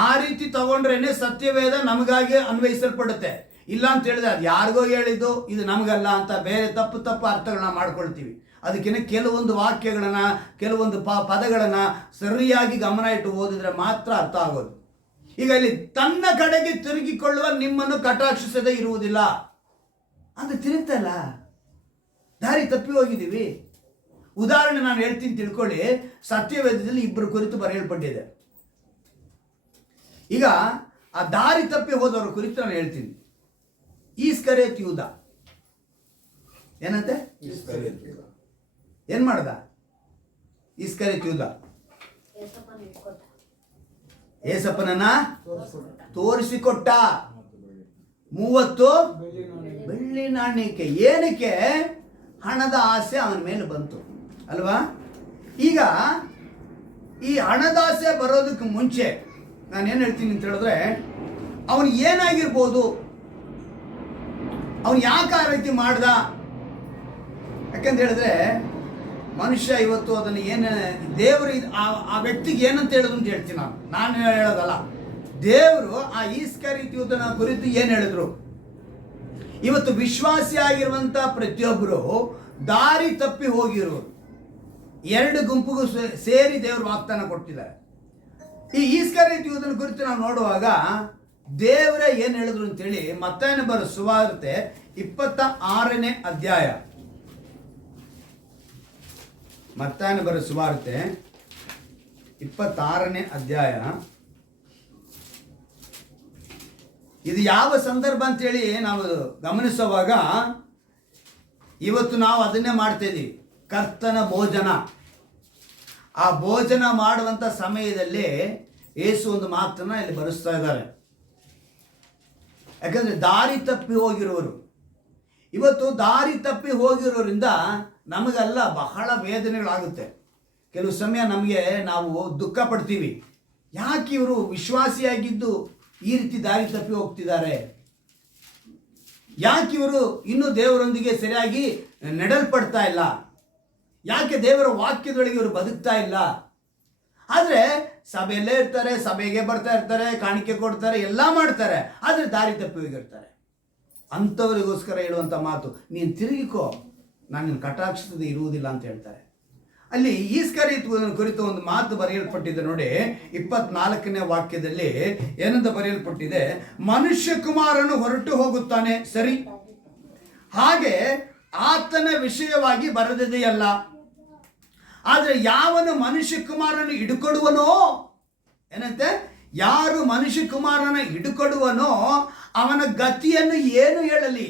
ಆ ರೀತಿ ತಗೊಂಡ್ರೇನೆ ಸತ್ಯವೇದ ನಮಗಾಗಿ ಅನ್ವಯಿಸಲ್ಪಡುತ್ತೆ. ಇಲ್ಲ ಅಂತ ಹೇಳಿದ್ರೆ ಅದು ಯಾರಿಗೋ ಹೇಳಿದ್ದು, ಇದು ನಮಗಲ್ಲ ಅಂತ ಬೇರೆ ತಪ್ಪು ತಪ್ಪು ಅರ್ಥಗಳನ್ನ ಮಾಡ್ಕೊಳ್ತೀವಿ. ಅದಕ್ಕಿಂತ ಕೆಲವೊಂದು ವಾಕ್ಯಗಳನ್ನ, ಕೆಲವೊಂದು ಪದಗಳನ್ನ ಸರಿಯಾಗಿ ಗಮನ ಇಟ್ಟು ಓದಿದ್ರೆ ಮಾತ್ರ ಅರ್ಥ ಆಗೋದು. ಈಗ ಇಲ್ಲಿ ತನ್ನ ಕಡೆಗೆ ತಿರುಗಿಕೊಳ್ಳುವ ನಿಮ್ಮನ್ನು ಕಟಾಕ್ಷಿಸದೇ ಇರುವುದಿಲ್ಲ ಅಂತ ತಿರುಗ್ತಲ್ಲ, ದಾರಿ ತಪ್ಪಿ ಹೋಗಿದ್ದೀವಿ. ಉದಾಹರಣೆ ನಾನು ಹೇಳ್ತೀನಿ, ತಿಳ್ಕೊಳ್ಳಿ. ಸತ್ಯವೇದದಲ್ಲಿ ಇಬ್ಬರು ಕುರಿತು ಬರೆಯಲ್ಪಟ್ಟಿದೆ. ಈಗ ಆ ದಾರಿ ತಪ್ಪಿ ಹೋದವರ ಕುರಿತು ನಾನು ಹೇಳ್ತೀನಿ. ಈಸ್ಕರಿಯೋತ ಯೂದ. ಏನಂತೆ? ಏನ್ ಮಾಡ್ದ ಈಸ್ಕರಿಯೋತ ಯೂದ? ಏಸಪ್ಪನನ್ನ ತೋರಿಸಿಕೊಟ್ಟ. 30 ಬೆಳ್ಳಿ ನಾಣ್ಯಕ್ಕೆ. ಏನಕ್ಕೆ? ಹಣದ ಆಸೆ ಅವನ ಮೇಲೆ ಬಂತು ಅಲ್ವಾ? ಈಗ ಈ ಹಣದ ಆಸೆ ಬರೋದಕ್ಕೆ ಮುಂಚೆ ನಾನೇನು ಹೇಳ್ತೀನಿ ಅಂತ ಹೇಳಿದ್ರೆ, ಅವನು ಏನಾಗಿರ್ಬೋದು, ಅವನು ಯಾಕೆ ಆ ರೀತಿ ಮಾಡ್ದ? ಯಾಕಂತ ಹೇಳಿದ್ರೆ ಮನುಷ್ಯ ಇವತ್ತು ಅದನ್ನು ಏನು ದೇವರು ಆ ವ್ಯಕ್ತಿಗೆ ಏನಂತ ಹೇಳೋದು ಅಂತ ಹೇಳ್ತೀನಿ ನಾನು ಹೇಳೋದಲ್ಲ. ದೇವರು ಆ ಈಸ್ಕರಿಯೋತ ಯೂದನ ಕುರಿತು ಏನು ಹೇಳಿದ್ರು? ಇವತ್ತು ವಿಶ್ವಾಸಿ ಆಗಿರುವಂತ ಪ್ರತಿಯೊಬ್ಬರು ದಾರಿ ತಪ್ಪಿ ಹೋಗಿರೋರು ಎರಡು ಗುಂಪಿಗೂ ಸೇರಿ ದೇವರು ವಾಗ್ದಾನ ಕೊಟ್ಟಿದ್ದಾರೆ. ಈ ಈಸ್ಕರಿಯೋತ ಯೂದನ ಕುರಿತು ನಾವು ನೋಡುವಾಗ ದೇವರೇ ಏನು ಹೇಳಿದ್ರು ಅಂತೇಳಿ ಮತ್ತಾಯನ ಬರೋ ಸುವಾರ್ತೆ 26ನೇ ಅಧ್ಯಾಯ. ಮತ್ತಾಯನ ಬರೋ ಸುವಾರ್ತೆ 26ನೇ ಅಧ್ಯಾಯ. ಇದು ಯಾವ ಸಂದರ್ಭ ಅಂತೇಳಿ ನಾವು ಗಮನಿಸುವಾಗ ಇವತ್ತು ನಾವು ಅದನ್ನೇ ಮಾಡ್ತಾ ಇದ್ದೀವಿ, ಕರ್ತನ ಭೋಜನ. ಆ ಭೋಜನ ಮಾಡುವಂಥ ಸಮಯದಲ್ಲಿ ಯೇಸು ಒಂದು ಮಾತನ್ನು ಇಲ್ಲಿ ಬರೆಸ್ತಾ ಇದ್ದಾರೆ. ಯಾಕಂದರೆ ದಾರಿ ತಪ್ಪಿ ಹೋಗಿರೋರು, ಇವತ್ತು ದಾರಿ ತಪ್ಪಿ ಹೋಗಿರೋರಿಂದ ನಮಗೆಲ್ಲ ಬಹಳ ವೇದನೆಗಳಾಗುತ್ತೆ. ಕೆಲವು ಸಮಯ ನಾವು ದುಃಖ ಪಡ್ತೀವಿ. ಯಾಕೆ ಇವರು ವಿಶ್ವಾಸಿಯಾಗಿದ್ದು ಈ ರೀತಿ ದಾರಿ ತಪ್ಪಿ ಹೋಗ್ತಿದ್ದಾರೆ? ಯಾಕೆ ಇವರು ಇನ್ನೂ ದೇವರೊಂದಿಗೆ ಸರಿಯಾಗಿ ನಡೆಯಲ್ಪಡ್ತಾ ಇಲ್ಲ? ಯಾಕೆ ದೇವರ ವಾಕ್ಯದೊಳಗೆ ಇವರು ಬದುಕ್ತಾ ಇಲ್ಲ? ಆದರೆ ಸಭೆಯಲ್ಲೇ ಇರ್ತಾರೆ, ಸಭೆಗೆ ಬರ್ತಾ ಇರ್ತಾರೆ, ಕಾಣಿಕೆ ಕೊಡ್ತಾರೆ, ಎಲ್ಲ ಮಾಡ್ತಾರೆ, ಆದರೆ ದಾರಿ ತಪ್ಪಿ ಹೋಗಿರ್ತಾರೆ. ಅಂಥವರಿಗೋಸ್ಕರ ಹೇಳುವಂಥ ಮಾತು, ನೀನು ತಿರುಗಿಕೋ, ನಾನು ನಿನ್ನ ಕಟಾಕ್ಷಿಸದೆ ಇರುವುದಿಲ್ಲ ಅಂತ ಹೇಳ್ತಾರೆ. ಅಲ್ಲಿ ಈಸ್ಕರಿಯೋತನ ಕುರಿತು ಒಂದು ಮಾತು ಬರೆಯಲ್ಪಟ್ಟಿದೆ ನೋಡಿ. 24ನೇ ವಾಕ್ಯದಲ್ಲಿ ಏನಂತ ಬರೆಯಲ್ಪಟ್ಟಿದೆ? ಮನುಷ್ಯ ಕುಮಾರನು ಹೊರಟು ಹೋಗುತ್ತಾನೆ, ಸರಿ, ಹಾಗೆ ಆತನ ವಿಷಯವಾಗಿ ಬರೆದಿದೆಯಲ್ಲ. ಆದರೆ ಯಾವನು ಮನುಷ್ಯ ಕುಮಾರನು ಹಿಡುಕೊಡುವನೋ, ಏನಂತೆ, ಯಾರು ಮನುಷ್ಯ ಕುಮಾರನ ಹಿಡುಕೊಡುವನೋ ಅವನ ಗತಿಯನ್ನು ಏನು ಹೇಳಲಿ?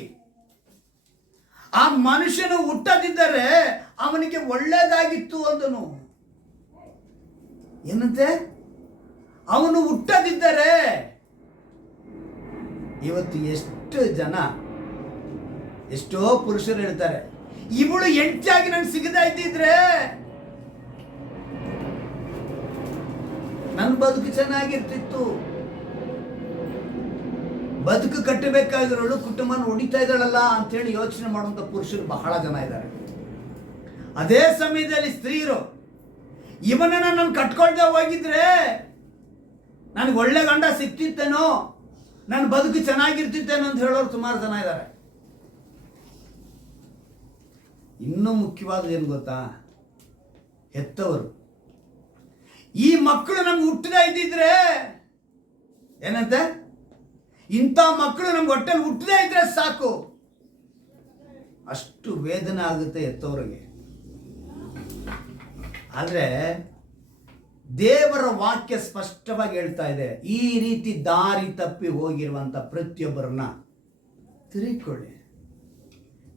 ಆ ಮನುಷ್ಯನು ಹುಟ್ಟದಿದ್ದರೆ ಅವನಿಗೆ ಒಳ್ಳೆಯದಾಗಿತ್ತು ಅಂದನು. ಏನಂತೆ? ಅವನು ಹುಟ್ಟದಿದ್ದರೆ. ಇವತ್ತು ಎಷ್ಟು ಜನ, ಎಷ್ಟೋ ಪುರುಷರು ಹೇಳ್ತಾರೆ, ಇವಳು ಹೆಂಡತಿಯಾಗಿ ನನಗೆ ಸಿಗದೇ ಇದ್ದಿದ್ರೆ ನನ್ನ ಬದುಕು ಚೆನ್ನಾಗಿರ್ತಿತ್ತು. ಬದುಕು ಕಟ್ಟಬೇಕಾಗಿರೋಳು ಕುಟುಂಬನ ಹೊಡಿತಾ ಇದ್ದಾಳಲ್ಲ ಅಂತೇಳಿ ಯೋಚನೆ ಮಾಡುವಂಥ ಪುರುಷರು ಬಹಳ ಜನ ಇದ್ದಾರೆ. ಅದೇ ಸಮಯದಲ್ಲಿ ಸ್ತ್ರೀಯರು, ಇವನನ್ನ ನಾನು ಕಟ್ಕೊಳ್ದೆ ಹೋಗಿದ್ರೆ ನನಗೆ ಒಳ್ಳೆ ಗಂಡ ಸಿಕ್ತಿತ್ತೇನೋ, ನನ್ನ ಬದುಕು ಚೆನ್ನಾಗಿರ್ತಿತ್ತೇನೋ ಅಂತ ಹೇಳೋರು ಸುಮಾರು ಜನ ಇದ್ದಾರೆ. ಇನ್ನೂ ಮುಖ್ಯವಾದ ಏನು ಗೊತ್ತಾ? ಹೆತ್ತವರು, ಈ ಮಕ್ಕಳು ನಮ್ಗೆ ಹುಟ್ಟದೇ ಇದ್ದಿದ್ರೆ, ಏನಂತೆ, ಇಂಥ ಮಕ್ಕಳು ನಮ್ಗೆ ಹೊಟ್ಟೆಲಿ ಹುಟ್ಟದೇ ಇದ್ರೆ ಸಾಕು, ಅಷ್ಟು ವೇದನೆ ಆಗುತ್ತೆ ಹೆತ್ತವರಿಗೆ. ಆದರೆ ದೇವರ ವಾಕ್ಯ ಸ್ಪಷ್ಟವಾಗಿ ಹೇಳ್ತಾ ಇದೆ, ಈ ರೀತಿ ದಾರಿ ತಪ್ಪಿ ಹೋಗಿರುವಂಥ ಪ್ರತಿಯೊಬ್ಬರನ್ನ ತಿರುಗಿಕೊಳ್ಳಿ.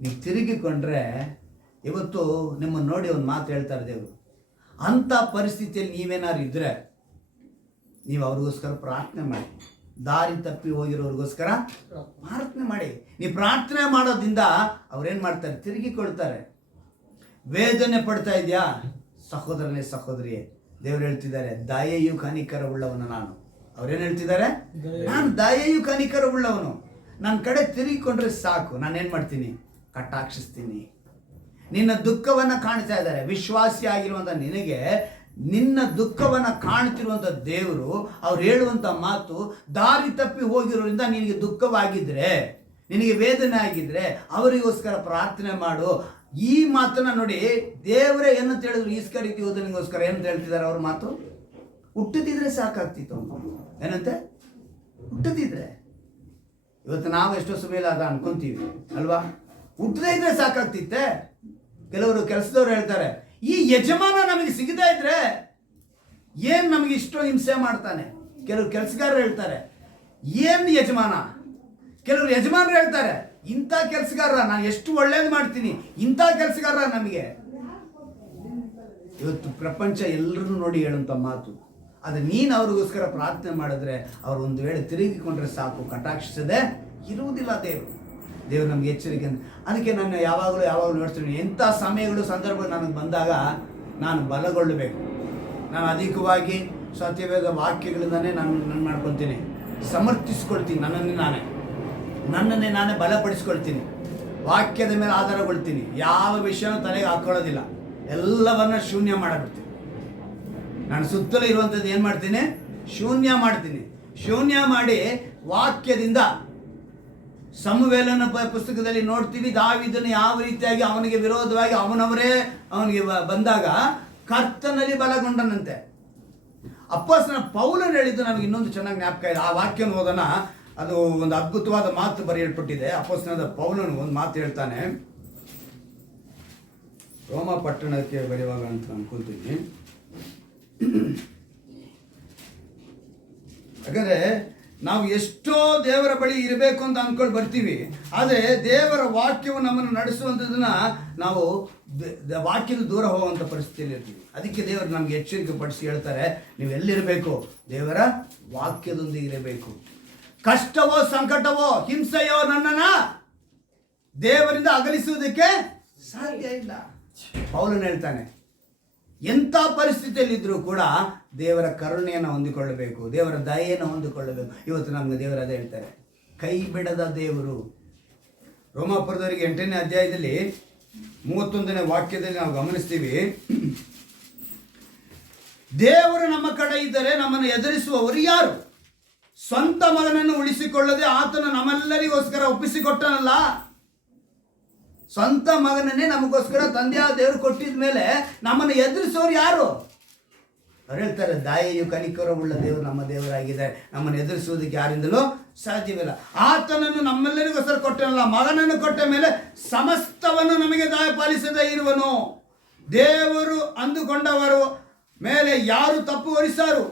ನೀವು ತಿರುಗಿಕೊಂಡ್ರೆ, ಇವತ್ತು ನಿಮ್ಮನ್ನು ನೋಡಿ ಒಂದು ಮಾತು ಹೇಳ್ತಾರೆ ದೇವರು, ಅಂಥ ಪರಿಸ್ಥಿತಿಯಲ್ಲಿ ನೀವೇನಾದ್ರು ಇದ್ದರೆ ನೀವು ಅವ್ರಿಗೋಸ್ಕರ ಪ್ರಾರ್ಥನೆ ಮಾಡಿ. ದಾರಿ ತಪ್ಪಿ ಹೋಗಿರೋರಿಗೋಸ್ಕರ ಪ್ರಾರ್ಥನೆ ಮಾಡಿ. ನೀವು ಪ್ರಾರ್ಥನೆ ಮಾಡೋದ್ರಿಂದ ಅವ್ರೇನು ಮಾಡ್ತಾರೆ? ತಿರುಗಿಕೊಳ್ತಾರೆ. ವೇದನೆ ಪಡ್ತಾ ಇದೆಯಾ ಸಹೋದರನೇ ಸಹೋದರಿಯೇ? ದೇವರು ಹೇಳ್ತಿದ್ದಾರೆ, ದಯೆಯು ಕನಿಕರವುಳ್ಳವನು ನಾನು. ಅವ್ರೇನು ಹೇಳ್ತಿದ್ದಾರೆ? ನಾನು ದಯೆಯು ಕನಿಕರವುಳ್ಳವನು. ನನ್ನ ಕಡೆ ತಿರುಗಿಕೊಂಡ್ರೆ ಸಾಕು, ನಾನೇನು ಮಾಡ್ತೀನಿ? ಕಟಾಕ್ಷಿಸ್ತೀನಿ. ನಿನ್ನ ದುಃಖವನ್ನು ಕಾಣ್ತಾ ಇದ್ದಾರೆ ವಿಶ್ವಾಸಿ ಆಗಿರುವಂಥ ನಿನಗೆ. ನಿನ್ನ ದುಃಖವನ್ನು ಕಾಣ್ತಿರುವಂಥ ದೇವರು ಅವ್ರು ಹೇಳುವಂಥ ಮಾತು, ದಾರಿ ತಪ್ಪಿ ಹೋಗಿರೋದ್ರಿಂದ ನಿನಗೆ ದುಃಖವಾಗಿದ್ದರೆ, ನಿನಗೆ ವೇದನೆ ಆಗಿದ್ರೆ ಅವರಿಗೋಸ್ಕರ ಪ್ರಾರ್ಥನೆ ಮಾಡು. ಈ ಮಾತನ್ನ ನೋಡಿ, ದೇವರೇ ಏನಂತ ಹೇಳಿದ್ರು? ಈಸ್ಕರಿಯೋತನಿಗೋಸ್ಕರ ಏನಂತ ಹೇಳ್ತಿದ್ದಾರೆ ಅವ್ರ ಮಾತು? ಹುಟ್ಟದಿದ್ರೆ ಸಾಕಾಗ್ತಿತ್ತು. ಏನಂತೆ? ಹುಟ್ಟದಿದ್ರೆ. ಇವತ್ತು ನಾವು ಎಷ್ಟೋ ಸಮಯ ಅದ ಅನ್ಕೊಂತೀವಿ ಅಲ್ವಾ? ಹುಟ್ಟದೇ ಇದ್ರೆ ಸಾಕಾಗ್ತಿತ್ತೆ. ಕೆಲವರು ಕೆಲಸದವ್ರು ಹೇಳ್ತಾರೆ, ಈ ಯಜಮಾನ ನಮಗೆ ಸಿಗದೇ ಇದ್ರೆ ಏನು ನಮಗೆ ಇಷ್ಟೋ ಹಿಂಸೆ ಮಾಡ್ತಾನೆ. ಕೆಲವರು ಕೆಲಸಗಾರರು ಹೇಳ್ತಾರೆ, ಏನು ಯಜಮಾನ. ಕೆಲವರು ಯಜಮಾನರು ಹೇಳ್ತಾರೆ, ಇಂಥ ಕೆಲಸಗಾರ ನಾನು ಎಷ್ಟು ಒಳ್ಳೇದು ಮಾಡ್ತೀನಿ, ಇಂಥ ಕೆಲಸಗಾರ ನಮಗೆ. ಇವತ್ತು ಪ್ರಪಂಚ ಎಲ್ಲರೂ ನೋಡಿ ಹೇಳುವಂಥ ಮಾತು. ಆದರೆ ನೀನು ಅವ್ರಿಗೋಸ್ಕರ ಪ್ರಾರ್ಥನೆ ಮಾಡಿದ್ರೆ, ಅವ್ರು ಒಂದು ವೇಳೆ ತಿರುಗಿಕೊಂಡ್ರೆ ಸಾಕು, ಕಟಾಕ್ಷಿಸದೆ ಇರುವುದಿಲ್ಲ ದೇವರು ನಮ್ಗೆ ಎಚ್ಚರಿಕೆ. ಅದಕ್ಕೆ ನಾನು ಯಾವಾಗಲೂ ನೋಡ್ತೀನಿ, ಎಂಥ ಸಮಯಗಳು ಸಂದರ್ಭಗಳು ನನಗೆ ಬಂದಾಗ ನಾನು ಬಲಗೊಳ್ಳಬೇಕು. ನಾನು ಅಧಿಕವಾಗಿ ಸತ್ಯವೇದ ವಾಕ್ಯಗಳಿಂದನೇ ನಾನು ಮಾಡ್ಕೊತೀನಿ, ಸಮರ್ಥಿಸ್ಕೊಳ್ತೀನಿ. ನನ್ನನ್ನೇ ನಾನೇ ಬಲಪಡಿಸ್ಕೊಳ್ತೀನಿ. ವಾಕ್ಯದ ಮೇಲೆ ಆಧಾರಗೊಳ್ತೀನಿ. ಯಾವ ವಿಷಯನೂ ತಲೆಗೆ ಹಾಕೊಳ್ಳೋದಿಲ್ಲ, ಎಲ್ಲವನ್ನ ಶೂನ್ಯ ಮಾಡಿಬಿಡ್ತೀನಿ. ನಾನು ಸುತ್ತಲೂ ಇರುವಂಥದ್ದು ಏನು ಮಾಡ್ತೀನಿ? ಶೂನ್ಯ ಮಾಡ್ತೀನಿ. ಶೂನ್ಯ ಮಾಡಿ ವಾಕ್ಯದಿಂದ, ಸಮುವೇಲನ ಪುಸ್ತಕದಲ್ಲಿ ನೋಡ್ತೀವಿ, ದಾವೀದನು ಯಾವ ರೀತಿಯಾಗಿ ಅವನಿಗೆ ವಿರೋಧವಾಗಿ ಅವನಿಗೆ ಬಂದಾಗ ಕರ್ತನಲ್ಲಿ ಬಲಗೊಂಡನಂತೆ. ಅಪ್ಪಸ್ತನ ಪೌಲನು ಹೇಳಿದ್ದು ನನಗೆ ಇನ್ನೊಂದು ಚೆನ್ನಾಗಿ ಜ್ಞಾಪಕ ಇದೆ. ಆ ವಾಕ್ಯನ ಓದೋಣ. ಅದು ಒಂದು ಅದ್ಭುತವಾದ ಮಾತು ಬರೆಯಲ್ಪಟ್ಟಿದೆ. ಅಪ್ಪಸ್ತನದ ಪೌಲನು ಒಂದು ಮಾತು ಹೇಳ್ತಾನೆ, ರೋಮ ಪಟ್ಟಣಕ್ಕೆ ಬರೆಯುವಾಗ ಅಂತ ಅನ್ಕೊಳ್ತೀನಿ. ಯಾಕಂದರೆ ನಾವು ಎಷ್ಟೋ ದೇವರ ಬಳಿ ಇರಬೇಕು ಅಂತ ಅಂದ್ಕೊಂಡು ಬರ್ತೀವಿ, ಆದರೆ ದೇವರ ವಾಕ್ಯವು ನಮ್ಮನ್ನು ನಡೆಸುವಂಥದ್ದನ್ನ ನಾವು ವಾಕ್ಯದ ದೂರ ಹೋಗುವಂಥ ಪರಿಸ್ಥಿತಿಯಲ್ಲಿ ಇರ್ತೀವಿ. ಅದಕ್ಕೆ ದೇವರು ನಮ್ಗೆ ಎಚ್ಚರಿಕೆ ಪಡಿಸಿ ಹೇಳ್ತಾರೆ, ನೀವು ಎಲ್ಲಿರಬೇಕು? ದೇವರ ವಾಕ್ಯದೊಂದಿಗೆ ಇರಬೇಕು. ಕಷ್ಟವೋ ಸಂಕಟವೋ ಹಿಂಸೆಯೋ ನನ್ನನ್ನು ದೇವರಿಂದ ಅಗಲಿಸುವುದಕ್ಕೆ ಸಾಧ್ಯ ಇಲ್ಲ. ಪೌಲನು ಹೇಳ್ತಾನೆ, ಎಂಥ ಪರಿಸ್ಥಿತಿಯಲ್ಲಿದ್ದರೂ ಕೂಡ ದೇವರ ಕರುಣೆಯನ್ನು ಹೊಂದಿಕೊಳ್ಳಬೇಕು, ದೇವರ ದಯೆಯನ್ನು ಹೊಂದಿಕೊಳ್ಳಬೇಕು. ಇವತ್ತು ನಮಗೆ ದೇವರು ಅದೇ ಹೇಳ್ತಾರೆ, ಕೈ ಬಿಡದ ದೇವರು. ರೋಮಾಪುರದವರಿಗೆ 8ನೇ ಅಧ್ಯಾಯದಲ್ಲಿ 31ನೇ ವಾಕ್ಯದಲ್ಲಿ ನಾವು ಗಮನಿಸ್ತೀವಿ, ದೇವರು ನಮ್ಮ ಕಡೆ ಇದ್ದರೆ ನಮ್ಮನ್ನು ಎದುರಿಸುವವರು ಯಾರು? ಸ್ವಂತ ಮಗನನ್ನು ಉಳಿಸಿಕೊಳ್ಳದೆ ಆತನು ನಮ್ಮೆಲ್ಲರಿಗೋಸ್ಕರ ಒಪ್ಪಿಸಿಕೊಟ್ಟನಲ್ಲ. ಸ್ವಂತ ಮಗನನ್ನೇ ನಮಗೋಸ್ಕರ ತಂದೆಯಾದ ದೇವರು ಕೊಟ್ಟಿದ ಮೇಲೆ ನಮ್ಮನ್ನು ಎದುರಿಸೋರು ಯಾರು? ಅವ್ರು ಹೇಳ್ತಾರೆ, ದಯೆಯು ಕನಿಕರವುಳ್ಳ ದೇವರು ನಮ್ಮ ದೇವರಾಗಿದೆ, ನಮ್ಮನ್ನು ಎದುರಿಸುವುದಕ್ಕೆ ಯಾರಿಂದಲೂ ಸಾಧ್ಯವಿಲ್ಲ. ಆತನನ್ನು ನಮ್ಮೆಲ್ಲರಿಗೋಸ್ಕರ ಕೊಟ್ಟನಲ್ಲ, ಮಗನನ್ನು ಕೊಟ್ಟ ಮೇಲೆ ಸಮಸ್ತವನ್ನು ನಮಗೆ ದಯಪಾಲಿಸದೇ ಇರುವನು. ದೇವರು ಅಂದುಕೊಂಡವರು ಮೇಲೆ ಯಾರು ತಪ್ಪು ಹೊರಿಸಾರು?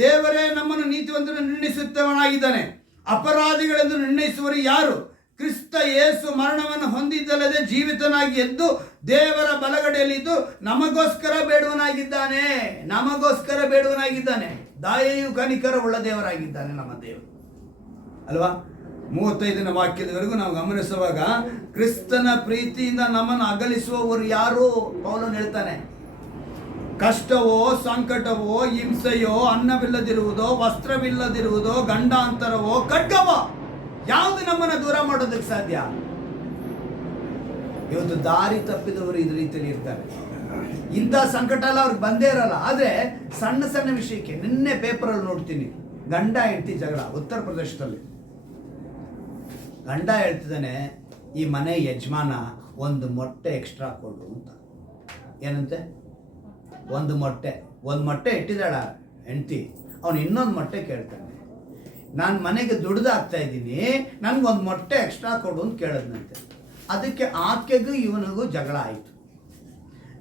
ದೇವರೇ ನಮ್ಮನ್ನು ನೀತಿವಂತರನ್ನು ನಿರ್ಣಯಿಸುತ್ತವನಾಗಿದ್ದಾನೆ. ಅಪರಾಧಿಗಳೆಂದು ನಿರ್ಣಯಿಸುವರು ಯಾರು? ಕ್ರಿಸ್ತ ಯೇಸು ಮರಣವನ್ನು ಹೊಂದಿದ್ದಲ್ಲದೆ ಜೀವಿತನಾಗಿ ಎದ್ದು ದೇವರ ಬಲಗಡೆಯಲ್ಲಿದ್ದು ನಮಗೋಸ್ಕರ ಬೇಡುವನಾಗಿದ್ದಾನೆ. ನಮಗೋಸ್ಕರ ಬೇಡುವನಾಗಿದ್ದಾನೆ. ದಯೆಯು ಕನಿಕರವುಳ್ಳ ದೇವರಾಗಿದ್ದಾನೆ ನಮ್ಮ ದೇವರು ಅಲ್ವಾ? 35ನೇ ವಾಕ್ಯದವರೆಗೂ ನಾವು ಗಮನಿಸುವಾಗ, ಕ್ರಿಸ್ತನ ಪ್ರೀತಿಯಿಂದ ನಮ್ಮನ್ನು ಅಗಲಿಸುವವರು ಯಾರು? ಪೌಲನು ಹೇಳ್ತಾನೆ, ಕಷ್ಟವೋ ಸಂಕಟವೋ ಹಿಂಸೆಯೋ ಅನ್ನವಿಲ್ಲದಿರುವುದೋ ವಸ್ತ್ರವಿಲ್ಲದಿರುವುದೋ ಗಂಡಾಂತರವೋ ಖಡ್ಗವೋ ಯಾವುದು ನಮ್ಮನ್ನು ದೂರ ಮಾಡೋದಕ್ಕೆ ಸಾಧ್ಯ? ಇವತ್ತು ದಾರಿ ತಪ್ಪಿದವರು ಇದ್ರ ರೀತಿಯಲ್ಲಿ ಇರ್ತಾರೆ. ಇಂಥ ಸಂಕಟ ಎಲ್ಲ ಅವ್ರಿಗೆ ಬಂದೇ ಇರಲ್ಲ, ಆದರೆ ಸಣ್ಣ ಸಣ್ಣ ವಿಷಯಕ್ಕೆ. ನಿನ್ನೆ ಪೇಪರಲ್ಲಿ ನೋಡ್ತೀನಿ, ಗಂಡ ಹೆಂಡತಿ ಜಗಳ ಉತ್ತರ ಪ್ರದೇಶದಲ್ಲಿ. ಗಂಡ ಹೇಳ್ತಿದ್ದಾನೆ, ಈ ಮನೆ ಯಜಮಾನ ಒಂದು ಮೊಟ್ಟೆ ಎಕ್ಸ್ಟ್ರಾ ಕೊಡು ಅಂತ. ಏನಂತೆ? ಒಂದು ಮೊಟ್ಟೆ ಇಟ್ಟಿದ್ದಾಳ ಹೆಂಡತಿ, ಅವನು ಇನ್ನೊಂದು ಮೊಟ್ಟೆ ಕೇಳ್ತಾನೆ. ನಾನು ಮನೆಗೆ ದುಡ್ದು ಹಾಕ್ತಾ ಇದ್ದೀನಿ, ನನಗೊಂದು ಮೊಟ್ಟೆ ಎಕ್ಸ್ಟ್ರಾ ಕೊಡು ಅಂತ ಕೇಳಿದ್ನಂತೆ. ಅದಕ್ಕೆ ಆಕೆಗೂ ಇವನಿಗೂ ಜಗಳ ಆಯಿತು.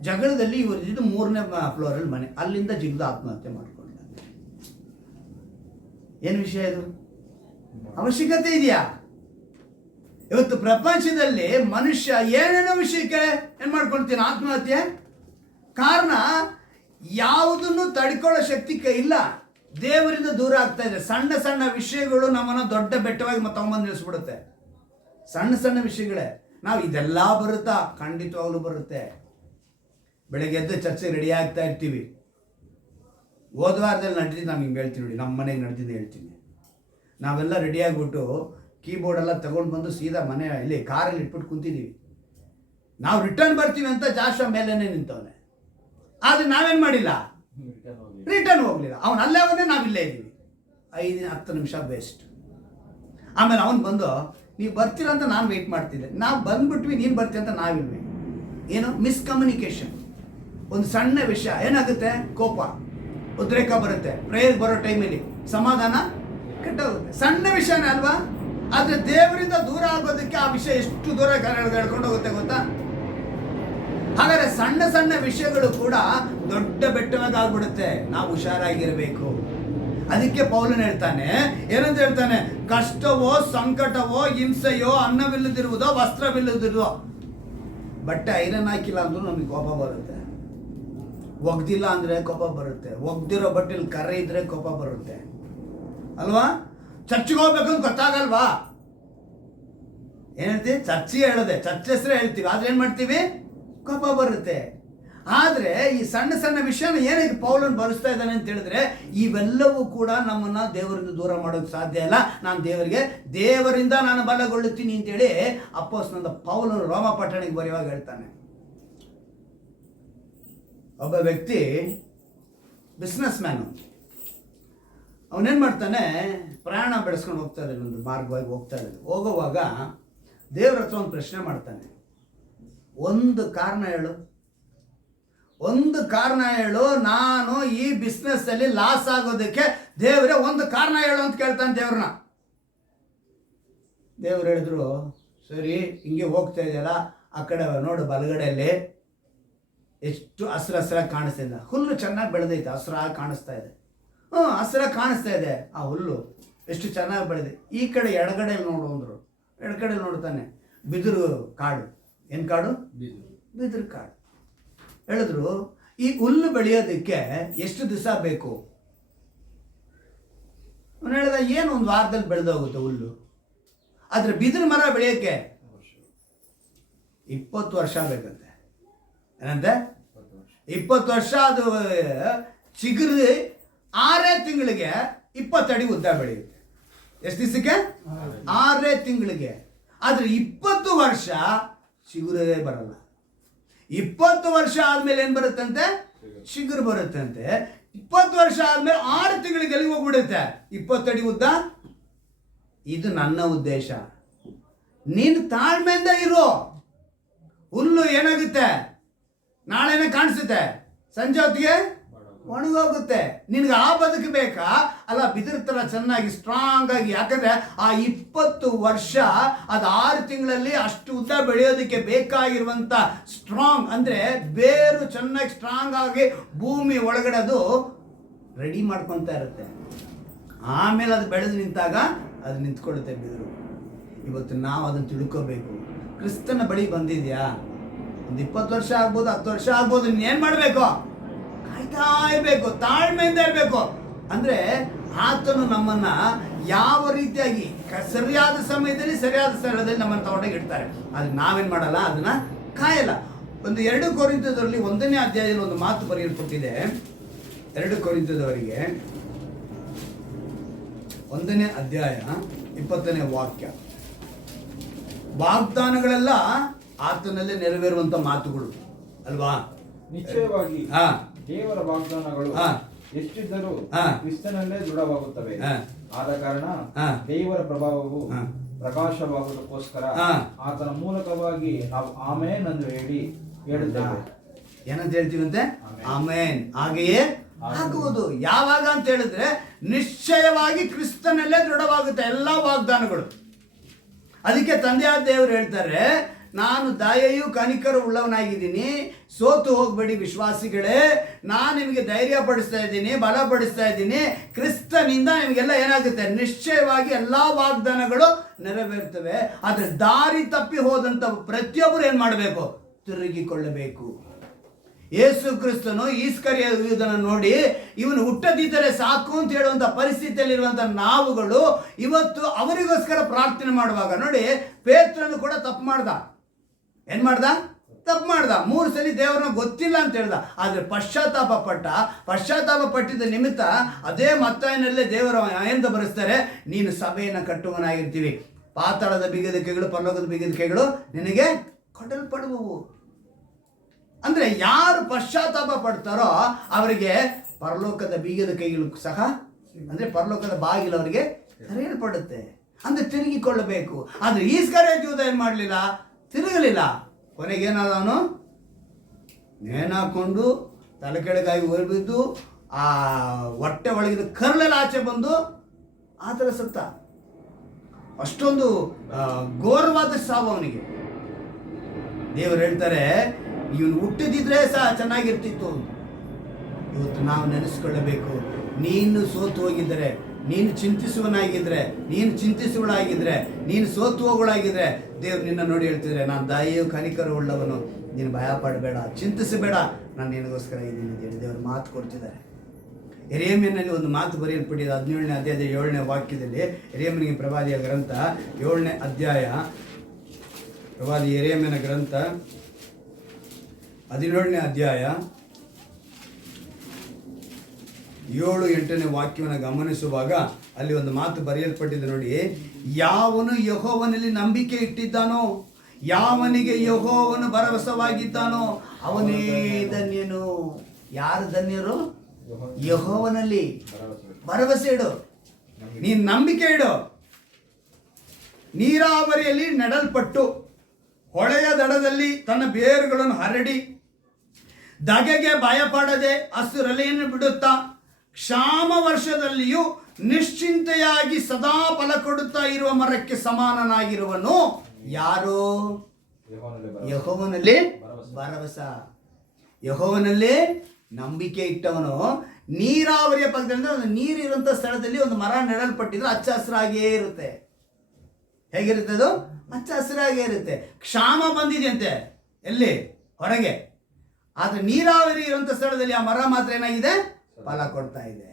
ಜಗಳದಲ್ಲಿ ಇವ್ರದ್ದು 3ನೇ ಫ್ಲೋರಲ್ಲಿ ಮನೆ, ಅಲ್ಲಿಂದ ಜಿಗಿದು ಆತ್ಮಹತ್ಯೆ ಮಾಡಿಕೊಂಡ. ಏನು ವಿಷಯ ಇದು? ಅವಶ್ಯಕತೆ ಇದೆಯಾ? ಇವತ್ತು ಪ್ರಪಂಚದಲ್ಲಿ ಮನುಷ್ಯ ಏನೇನೋ ವಿಷಯಕ್ಕೆ ಏನು ಮಾಡ್ಕೊಳ್ತೀನಿ ಆತ್ಮಹತ್ಯೆ. ಕಾರಣ ಯಾವುದನ್ನು ತಡ್ಕೊಳ್ಳೋ ಶಕ್ತಿ ಇಲ್ಲ, ದೇವರಿಂದ ದೂರ ಆಗ್ತಾ ಇದೆ. ಸಣ್ಣ ಸಣ್ಣ ವಿಷಯಗಳು ನಮ್ಮನ್ನು ದೊಡ್ಡ ಬೆಟ್ಟವಾಗಿ ತಗೊಂಬಂದು ನಿಲ್ಲಿಸ್ಬಿಡುತ್ತೆ. ಸಣ್ಣ ಸಣ್ಣ ವಿಷಯಗಳೇ. ನಾವು ಇದೆಲ್ಲ ಬರುತ್ತಾ? ಖಂಡಿತವಾಗ್ಲೂ ಬರುತ್ತೆ. ಬೆಳಗ್ಗೆ ಎದ್ದು ಚರ್ಚೆ ರೆಡಿ ಆಗ್ತಾ ಇರ್ತೀವಿ. ಹೋದ ವಾರದಲ್ಲಿ ನಡೆದಿದ್ದು ನಾನು ಹಿಂಗೆ ಹೇಳ್ತೀನಿ ನೋಡಿ, ನಮ್ಮ ಮನೆಗೆ ನಡೆದಿದ್ದು ಹೇಳ್ತೀನಿ. ನಾವೆಲ್ಲ ರೆಡಿ ಆಗಿಬಿಟ್ಟು ಕೀಬೋರ್ಡೆಲ್ಲ ತಗೊಂಡು ಬಂದು ಸೀದಾ ಮನೆ ಇಲ್ಲಿ ಕಾರಲ್ಲಿ ಇಟ್ಬಿಟ್ಟು ಕುಂತಿದ್ದೀವಿ. ನಾವು ರಿಟರ್ನ್ ಬರ್ತೀವಿ ಅಂತ ಜಾಸ್ತಿ ಮೇಲೇನೆ ನಿಂತವನೆ. ಆದರೆ ನಾವೇನು ಮಾಡಿಲ್ಲ, ರಿಟರ್ನ್ ಹೋಗಲಿಲ್ಲ. ಅವನು ಅಲ್ಲೇ ಅವನೇ, ನಾವಿಲ್ಲೇ ಇದ್ದೀವಿ. 5-10 ನಿಮಿಷ ವೇಸ್ಟ್. ಆಮೇಲೆ ಅವನು ಬಂದು, ನೀವು ಬರ್ತೀರ ಅಂತ ನಾನು ವೆಯ್ಟ್ ಮಾಡ್ತಿದ್ದೆ, ನಾವು ಬಂದ್ಬಿಟ್ವಿ, ನೀನು ಬರ್ತೀಯ ಅಂತ ನಾವಿಲ್ವಿ. ಏನು ಮಿಸ್ಕಮ್ಯುನಿಕೇಶನ್. ಒಂದು ಸಣ್ಣ ವಿಷಯ ಏನಾಗುತ್ತೆ, ಕೋಪ ಉದ್ರೇಕ ಬರುತ್ತೆ. ಪ್ರೇಯರ್ ಬರೋ ಟೈಮಲ್ಲಿ ಸಮಾಧಾನ ಕೆಟ್ಟೋಗುತ್ತೆ. ಸಣ್ಣ ವಿಷಯನೇ ಅಲ್ವಾ? ಆದರೆ ದೇವರಿಂದ ದೂರ ಆಗೋದಕ್ಕೆ ಆ ವಿಷಯ ಎಷ್ಟು ದೂರ ಎಳ್ಕೊಂಡು ಹೋಗುತ್ತೆ ಗೊತ್ತಾ? ಹಾಗಾದರೆ ಸಣ್ಣ ಸಣ್ಣ ವಿಷಯಗಳು ಕೂಡ ದೊಡ್ಡ ಬೆಟ್ಟವಾಗಿ ಆಗ್ಬಿಡುತ್ತೆ. ನಾವು ಹುಷಾರಾಗಿರಬೇಕು. ಅದಕ್ಕೆ ಪೌಲನು ಹೇಳ್ತಾನೆ, ಏನಂತ ಹೇಳ್ತಾನೆ? ಕಷ್ಟವೋ ಸಂಕಟವೋ ಹಿಂಸೆಯೋ ಅನ್ನವಿಲ್ಲದಿರುವುದೋ ವಸ್ತ್ರವಿಲ್ಲದಿರುವುದೋ. ಬಟ್ಟೆ ಐರನ್ ಹಾಕಿಲ್ಲ ಅಂದ್ರೂ ನಮಗೆ ಕೋಪ ಬರುತ್ತೆ. ಒಗ್ದಿಲ್ಲ ಅಂದರೆ ಕೋಪ ಬರುತ್ತೆ. ಒಗ್ದಿರೋ ಬಟ್ಟೆಲಿ ಕರೆ ಇದ್ರೆ ಕೋಪ ಬರುತ್ತೆ ಅಲ್ವಾ? ಚರ್ಚಿಗೆ ಹೋಗ್ಬೇಕು ಅಂತ ಗೊತ್ತಾಗಲ್ವಾ? ಏನು ಹೇಳ್ತೀವಿ? ಚರ್ಚಿಗೆ ಹೇಳೋದೆ, ಚರ್ಚ್ ಹೆಸರೇ ಹೇಳ್ತೀವಿ, ಆದ್ರೆ ಏನು ಮಾಡ್ತೀವಿ? ಕೋಪ ಬರುತ್ತೆ. ಆದರೆ ಈ ಸಣ್ಣ ಸಣ್ಣ ವಿಷಯನ ಏನಕ್ಕೆ ಪೌಲನು ಬರೆಸ್ತಾ ಇದ್ದಾನೆ ಅಂತ ಹೇಳಿದ್ರೆ, ಇವೆಲ್ಲವೂ ಕೂಡ ನಮ್ಮನ್ನು ದೇವರಿಂದ ದೂರ ಮಾಡೋಕ್ಕೆ ಸಾಧ್ಯ ಇಲ್ಲ. ನಾನು ದೇವರಿಂದ ನಾನು ಬಲಗೊಳ್ಳುತ್ತೀನಿ ಅಂತೇಳಿ ಅಪೊಸ್ತಲನಾದ ಪೌಲನು ರೋಮ ಪಟ್ಟಣಕ್ಕೆ ಬರೆಯುವಾಗ ಹೇಳ್ತಾನೆ. ಒಬ್ಬ ವ್ಯಕ್ತಿ ಬಿಸ್ನೆಸ್ ಮ್ಯಾನು, ಅವನೇನು ಮಾಡ್ತಾನೆ, ಪ್ರಯಾಣ ಬೆಳೆಸ್ಕೊಂಡು ಹೋಗ್ತಾ ಇದ್ದಾನೆ, ಒಂದು ಮಾರ್ಗವಾಗಿ ಹೋಗ್ತಾ ಇದ್ದಾನೆ. ಹೋಗುವಾಗ ದೇವ್ರ ಹತ್ರ ಒಂದು ಪ್ರಶ್ನೆ ಮಾಡ್ತಾನೆ, ಒಂದು ಕಾರಣ ಹೇಳು, ನಾನು ಈ ಬಿಸ್ನೆಸ್ಸಲ್ಲಿ ಲಾಸ್ ಆಗೋದಕ್ಕೆ ದೇವರೇ ಒಂದು ಕಾರಣ ಹೇಳು ಅಂತ ಕೇಳ್ತಾನೆ ದೇವ್ರನ್ನ. ದೇವ್ರು ಹೇಳಿದ್ರು, ಸರಿ ಹಿಂಗೆ ಹೋಗ್ತಾ ಇದೆಯಲ್ಲ, ಆ ಕಡೆ ನೋಡು ಬಲಗಡೆಯಲ್ಲಿ ಎಷ್ಟು ಹಸಿರಾಗಿ ಕಾಣಿಸ್ತಾ ಇದೆ. ಹುಲ್ಲು ಚೆನ್ನಾಗಿ ಬೆಳೆದೈತೆ, ಹಸಿರಾಗಿ ಕಾಣಿಸ್ತಾ ಇದೆ. ಹಸಿರಾಗಿ ಕಾಣಿಸ್ತಾ ಇದೆ ಆ ಹುಲ್ಲು. ಎಷ್ಟು ಚೆನ್ನಾಗಿ ಬೆಳೆದೆ. ಈ ಕಡೆ ಎಡಗಡೆಯಲ್ಲಿ ನೋಡು ಅಂದರು. ಎಡಗಡೆಯಲ್ಲಿ ನೋಡ್ತಾನೆ ಬಿದಿರು ಕಾಡು. ಏನು ಕಾಡು? ಬಿದಿರು ಕಾಡು. ಹೇಳಿದ್ರು ಈ ಹುಲ್ಲು ಬೆಳೆಯೋದಕ್ಕೆ ಎಷ್ಟು ದಿವಸ ಬೇಕು? ಅವನು ಹೇಳಿದ ಏನು ಒಂದು ವಾರದಲ್ಲಿ ಬೆಳೆದೋಗುತ್ತೆ ಹುಲ್ಲು. ಆದರೆ ಬಿದಿರು ಮರ ಬೆಳೆಯೋಕ್ಕೆ 20 ವರ್ಷ ಬೇಕಂತೆ. ಏನಂತೆ? 20 ವರ್ಷ. ಅದು ಚಿಗುರು 6 ತಿಂಗಳಿಗೆ 20 ಅಡಿ ಉದ್ದ ಬೆಳೆಯುತ್ತೆ. ಎಷ್ಟು ದಿವಸಕ್ಕೆ? 6 ತಿಂಗಳಿಗೆ. ಆದರೆ 20 ವರ್ಷ ಚಿಗುರೇ ಬರಲ್ಲ. 20 ವರ್ಷ ಆದ್ಮೇಲೆ ಏನು ಬರುತ್ತಂತೆ? ಚಿಗುರು ಬರುತ್ತಂತೆ. 20 ವರ್ಷ ಆದ್ಮೇಲೆ 6 ತಿಂಗಳಿಗೆ ಎಲ್ಲಿ ಹೋಗ್ಬಿಡುತ್ತೆ? 20 ಅಡಿ ಉದ್ದ. ಇದು ನನ್ನ ಉದ್ದೇಶ. ನೀನು ತಾಳ್ಮೆಯಿಂದ ಇರು. ಹುಲ್ಲು ಏನಾಗುತ್ತೆ? ನಾಳೆನೇ ಕಾಣಿಸುತ್ತೆ, ಸಂಜೆ ಹೊತ್ತಿಗೆ ಒಣಗೋಗುತ್ತೆ. ನಿನಗೆ ಆ ಬದುಕು ಬೇಕಾ? ಅಲ್ಲ, ಬಿದಿರು ಥರ ಚೆನ್ನಾಗಿ ಸ್ಟ್ರಾಂಗ್ ಆಗಿ. ಯಾಕಂದ್ರೆ ಆ 20 ವರ್ಷ ಅದು 6 ತಿಂಗಳಲ್ಲಿ ಅಷ್ಟು ಉದ್ದ ಬೆಳೆಯೋದಕ್ಕೆ ಬೇಕಾಗಿರುವಂಥ ಸ್ಟ್ರಾಂಗ್, ಅಂದರೆ ಬೇರು ಚೆನ್ನಾಗಿ ಸ್ಟ್ರಾಂಗ್ ಆಗಿ ಭೂಮಿ ಒಳಗಡೆ ಅದು ರೆಡಿ ಮಾಡ್ಕೊತಾ ಇರುತ್ತೆ. ಆಮೇಲೆ ಅದು ಬೆಳೆದು ನಿಂತಾಗ ಅದು ನಿಂತ್ಕೊಳ್ಳುತ್ತೆ ಬಿದಿರು. ಇವತ್ತು ನಾವು ಅದನ್ನು ತಿಳ್ಕೋಬೇಕು. ಕ್ರಿಸ್ತನ ಬಳಿ ಬಂದಿದ್ಯಾ? ಒಂದು 20 ವರ್ಷ ಆಗ್ಬೋದು, 10 ವರ್ಷ ಆಗ್ಬೋದು. ಇನ್ನೇನು ಮಾಡಬೇಕು? ಕಾಯ್ತಾ ಇರಬೇಕು, ತಾಳ್ಮೆಯಿಂದ ಇರಬೇಕು. ಅಂದರೆ ಆತನು ನಮ್ಮನ್ನು ಯಾವ ರೀತಿಯಾಗಿ ಸರಿಯಾದ ಸಮಯದಲ್ಲಿ ಸರಿಯಾದ ಸ್ಥಳದಲ್ಲಿ ನಮ್ಮನ್ನು ತಗೊಂಡೋಗಿ ಇಡ್ತಾರೆ. ಆದರೆ ನಾವೇನು ಮಾಡಲ್ಲ, ಅದನ್ನು ಕಾಯಲ್ಲ. ಒಂದು 2 ಕೊರಿಂಥದವರಲ್ಲಿ 1ನೇ ಅಧ್ಯಾಯದಲ್ಲಿ ಒಂದು ಮಾತು ಬರೆಯಲ್ಪಟ್ಟಿದೆ. 2 ಕೊರಿಂಥದವರಿಗೆ 1ನೇ ಅಧ್ಯಾಯ 20ನೇ ವಾಕ್ಯ. ವಾಗ್ದಾನಗಳೆಲ್ಲ ಆತನಲ್ಲೇ ನೆರವೇರುವಂತ ಮಾತುಗಳು ಅಲ್ವಾ? ನಿಶ್ಚಯವಾಗಿ ದೇವರ ವಾಗ್ದಾನಗಳು ಎಷ್ಟಿದ್ದರೂ ಕ್ರಿಸ್ತನಲ್ಲೇ ದೃಢವಾಗುತ್ತವೆ. ಆದ ಕಾರಣ ದೇವರ ಪ್ರಭಾವವು ಪ್ರಕಾಶವಾಗುವುದಕ್ಕೋಸ್ಕರ ಆತನ ಮೂಲಕವಾಗಿ ನಾವು ಆಮೇನ್ ಎಂದು ಹೇಳುತ್ತೇವೆ. ಏನಂತ ಹೇಳ್ತೀವಂತೆ? ಆಮೇನ್. ಹಾಗೆಯೇ ಆಗುವುದು. ಯಾವಾಗ ಅಂತ ಹೇಳಿದ್ರೆ ನಿಶ್ಚಯವಾಗಿ ಕ್ರಿಸ್ತನಲ್ಲೇ ದೃಢವಾಗುತ್ತೆ ಎಲ್ಲ ವಾಗ್ದಾನಗಳು. ಅದಕ್ಕೆ ತಂದೆಯಾದ ದೇವರು ಹೇಳ್ತಾರೆ, ನಾನು ದಯೆಯು ಕನಿಕರ ಉಳ್ಳವನಾಗಿದ್ದೀನಿ, ಸೋತು ಹೋಗಬೇಡಿ ವಿಶ್ವಾಸಿಗಳೇ, ನಾನು ನಿಮಗೆ ಧೈರ್ಯ ಪಡಿಸ್ತಾ ಇದ್ದೀನಿ, ಬಲಪಡಿಸ್ತಾ ಇದ್ದೀನಿ. ಕ್ರಿಸ್ತನಿಂದ ನಿಮಗೆಲ್ಲ ಏನಾಗುತ್ತೆ? ನಿಶ್ಚಯವಾಗಿ ಎಲ್ಲ ವಾಗ್ದಾನಗಳು ನೆರವೇರ್ತವೆ. ಆದರೆ ದಾರಿ ತಪ್ಪಿ ಹೋದಂಥ ಪ್ರತಿಯೊಬ್ಬರು ಏನು ಮಾಡಬೇಕು? ತಿರುಗಿಕೊಳ್ಳಬೇಕು. ಯೇಸು ಕ್ರಿಸ್ತನು ಈಸ್ಕರಿಯೋದನ್ನು ನೋಡಿ ಇವನು ಹುಟ್ಟದಿದ್ದರೆ ಸಾಕು ಅಂತ ಹೇಳುವಂಥ ಪರಿಸ್ಥಿತಿಯಲ್ಲಿರುವಂಥ ನಾವುಗಳು ಇವತ್ತು ಅವರಿಗೋಸ್ಕರ ಪ್ರಾರ್ಥನೆ ಮಾಡುವಾಗ ನೋಡಿ, ಪೇತ್ರನು ಕೂಡ ತಪ್ಪು ಮಾಡ್ದ. ಏನು ಮಾಡ್ದ? ತಪ್ಪು ಮಾಡ್ದ. 3 ಸಲ ದೇವರನ್ನ ಗೊತ್ತಿಲ್ಲ ಅಂತ ಹೇಳ್ದ. ಆದರೆ ಪಶ್ಚಾತ್ತಾಪ ಪಟ್ಟಿದ್ದ ನಿಮಿತ್ತ ಅದೇ ಮತ್ತಾಯನಲ್ಲೇ ದೇವರು ಎಂದು ಬರೆಸ್ತಾರೆ, ನೀನು ಸಭೆಯನ್ನು ಕಟ್ಟುವನಾಗಿರ್ತೀವಿ, ಪಾತಾಳದ ಬೀಗದ ಕೈಗಳು ಪರಲೋಕದ ಬೀಗದ ಕೈಗಳು ನಿನಗೆ ಕೊಡಲ್ಪಡುವವು. ಅಂದರೆ ಯಾರು ಪಶ್ಚಾತ್ತಾಪ ಪಡ್ತಾರೋ ಅವರಿಗೆ ಪರಲೋಕದ ಬೀಗದ ಕೈಗಳು ಸಹ, ಅಂದರೆ ಪರಲೋಕದ ಬಾಗಿಲು ಅವರಿಗೆ ತೆರೆಯಲ್ಪಡುತ್ತೆ. ಅಂದರೆ ತಿರುಗಿಕೊಳ್ಳಬೇಕು. ಆದರೆ ಈಸ್ಕರಿಯೋತ ಯೂದ ಏನು ಮಾಡಲಿಲ್ಲ? ತಿರುಗಲಿಲ್ಲ. ಕೊನೆಗೇನಾದ? ಅವನು ನೇಣಾಕೊಂಡು ತಲೆ ಕೆಳಗಾಗಿ ಹೊರಬಿದ್ದು ಆ ಹೊಟ್ಟೆ ಒಳಗಿದ ಕರಳೆಲ್ಲ ಆಚೆ ಬಂದು ಆ ಥರ ಸತ್ತ. ಅಷ್ಟೊಂದು ಘೋರವಾದ ಸಾವು ಅವನಿಗೆ. ದೇವರು ಹೇಳ್ತಾರೆ, ಇವನು ಹುಟ್ಟಿದಿದ್ರೆ ಸಹ ಚೆನ್ನಾಗಿರ್ತಿತ್ತು. ಇವತ್ತು ನಾವು ನೆನೆಸ್ಕೊಳ್ಳಬೇಕು, ನೀನು ಸೋತು ಹೋಗಿದ್ದರೆ, ನೀನು ಚಿಂತಿಸುವನಾಗಿದ್ದರೆ, ನೀನು ಚಿಂತಿಸುವಳಾಗಿದ್ದರೆ, ನೀನು ಸೋತು ಹೋಗುಳಾಗಿದ್ದರೆ ದೇವ್ರು ನಿನ್ನ ನೋಡಿ ಹೇಳ್ತಿದ್ರೆ, ನಾನು ದಯೆಯು ಕನಿಕರ ಉಳ್ಳವನು, ನೀನು ಭಯ ಪಡಬೇಡ, ಚಿಂತಿಸಬೇಡ, ನಾನು ನಿನಗೋಸ್ಕರ ಇದ್ದೀನಿ ಅಂತ ಹೇಳಿ ದೇವರು ಮಾತು ಕೊಡ್ತಿದ್ದಾರೆ. ಯೆರೆಮೀಯನಲ್ಲಿ ಒಂದು ಮಾತು ಬರೆಯಲ್ಪಟ್ಟಿದೆ. 17ನೇ ಅಧ್ಯಾಯದ 7ನೇ ವಾಕ್ಯದಲ್ಲಿ. ಯೆರೆಮೀಯನಿಗೆ ಪ್ರವಾದಿಯ ಗ್ರಂಥ 7ನೇ ಅಧ್ಯಾಯ, ಪ್ರವಾದಿ ಯೆರೆಮೀಯನ ಗ್ರಂಥ 17ನೇ ಅಧ್ಯಾಯ 7-8ನೇ ವಾಕ್ಯವನ್ನು ಗಮನಿಸುವಾಗ ಅಲ್ಲಿ ಒಂದು ಮಾತು ಬರೆಯಲ್ಪಟ್ಟಿದೆ ನೋಡಿ. ಯಾವನು ಯೆಹೋವನಲ್ಲಿ ನಂಬಿಕೆ ಇಟ್ಟಿದ್ದಾನೋ, ಯಾವನಿಗೆ ಯೆಹೋವನು ಭರವಸವಾಗಿದ್ದಾನೋ ಅವನೇ ಧನ್ಯನು. ಯಾರು ಧನ್ಯರು? ಯೆಹೋವನಲ್ಲಿ ಭರವಸೆ ಇಡು, ನೀನು ನಂಬಿಕೆ ಇಡು. ನೀರಾವರಿಯಲ್ಲಿ ನೆಡಲ್ಪಟ್ಟು ಹೊಳೆಯ ದಡದಲ್ಲಿ ತನ್ನ ಬೇರುಗಳನ್ನು ಹರಡಿ ಧಗೆಗೆ ಭಯಪಡದೆ ಹಸುರೆಲೆಯನ್ನು ಬಿಡುತ್ತಾ ಕ್ಷಾಮ ವರ್ಷದಲ್ಲಿಯೂ ನಿಶ್ಚಿಂತೆಯಾಗಿ ಸದಾ ಫಲ ಕೊಡುತ್ತಾ ಇರುವ ಮರಕ್ಕೆ ಸಮಾನನಾಗಿರುವನು ಯಾರು? ಯೆಹೋವನಲ್ಲಿ ಭರವಸೆ. ಯೆಹೋವನಲ್ಲಿ ನಂಬಿಕೆ ಇಟ್ಟವನು ನೀರಾವರಿಯ ಪಕ್ಕದಲ್ಲಿ ಒಂದು ನೀರಿರುವಂಥ ಸ್ಥಳದಲ್ಲಿ ಒಂದು ಮರ ನೆಡಲ್ಪಟ್ಟಿದ್ರೆ ಹಚ್ಚ ಹಸಿರಾಗಿಯೇ ಇರುತ್ತೆ. ಹೇಗಿರುತ್ತೆ ಅದು? ಹಚ್ಚ ಹಸಿರಾಗೇ ಇರುತ್ತೆ. ಕ್ಷಾಮ ಬಂದಿದೆಯಂತೆ ಎಲ್ಲಿ? ಹೊರಗೆ. ಆದರೆ ನೀರಾವರಿ ಇರುವಂಥ ಸ್ಥಳದಲ್ಲಿ ಆ ಮರ ಮಾತ್ರ ಏನಾಗಿದೆ? ಫಲ ಕೊಡ್ತಾ ಇದೆ.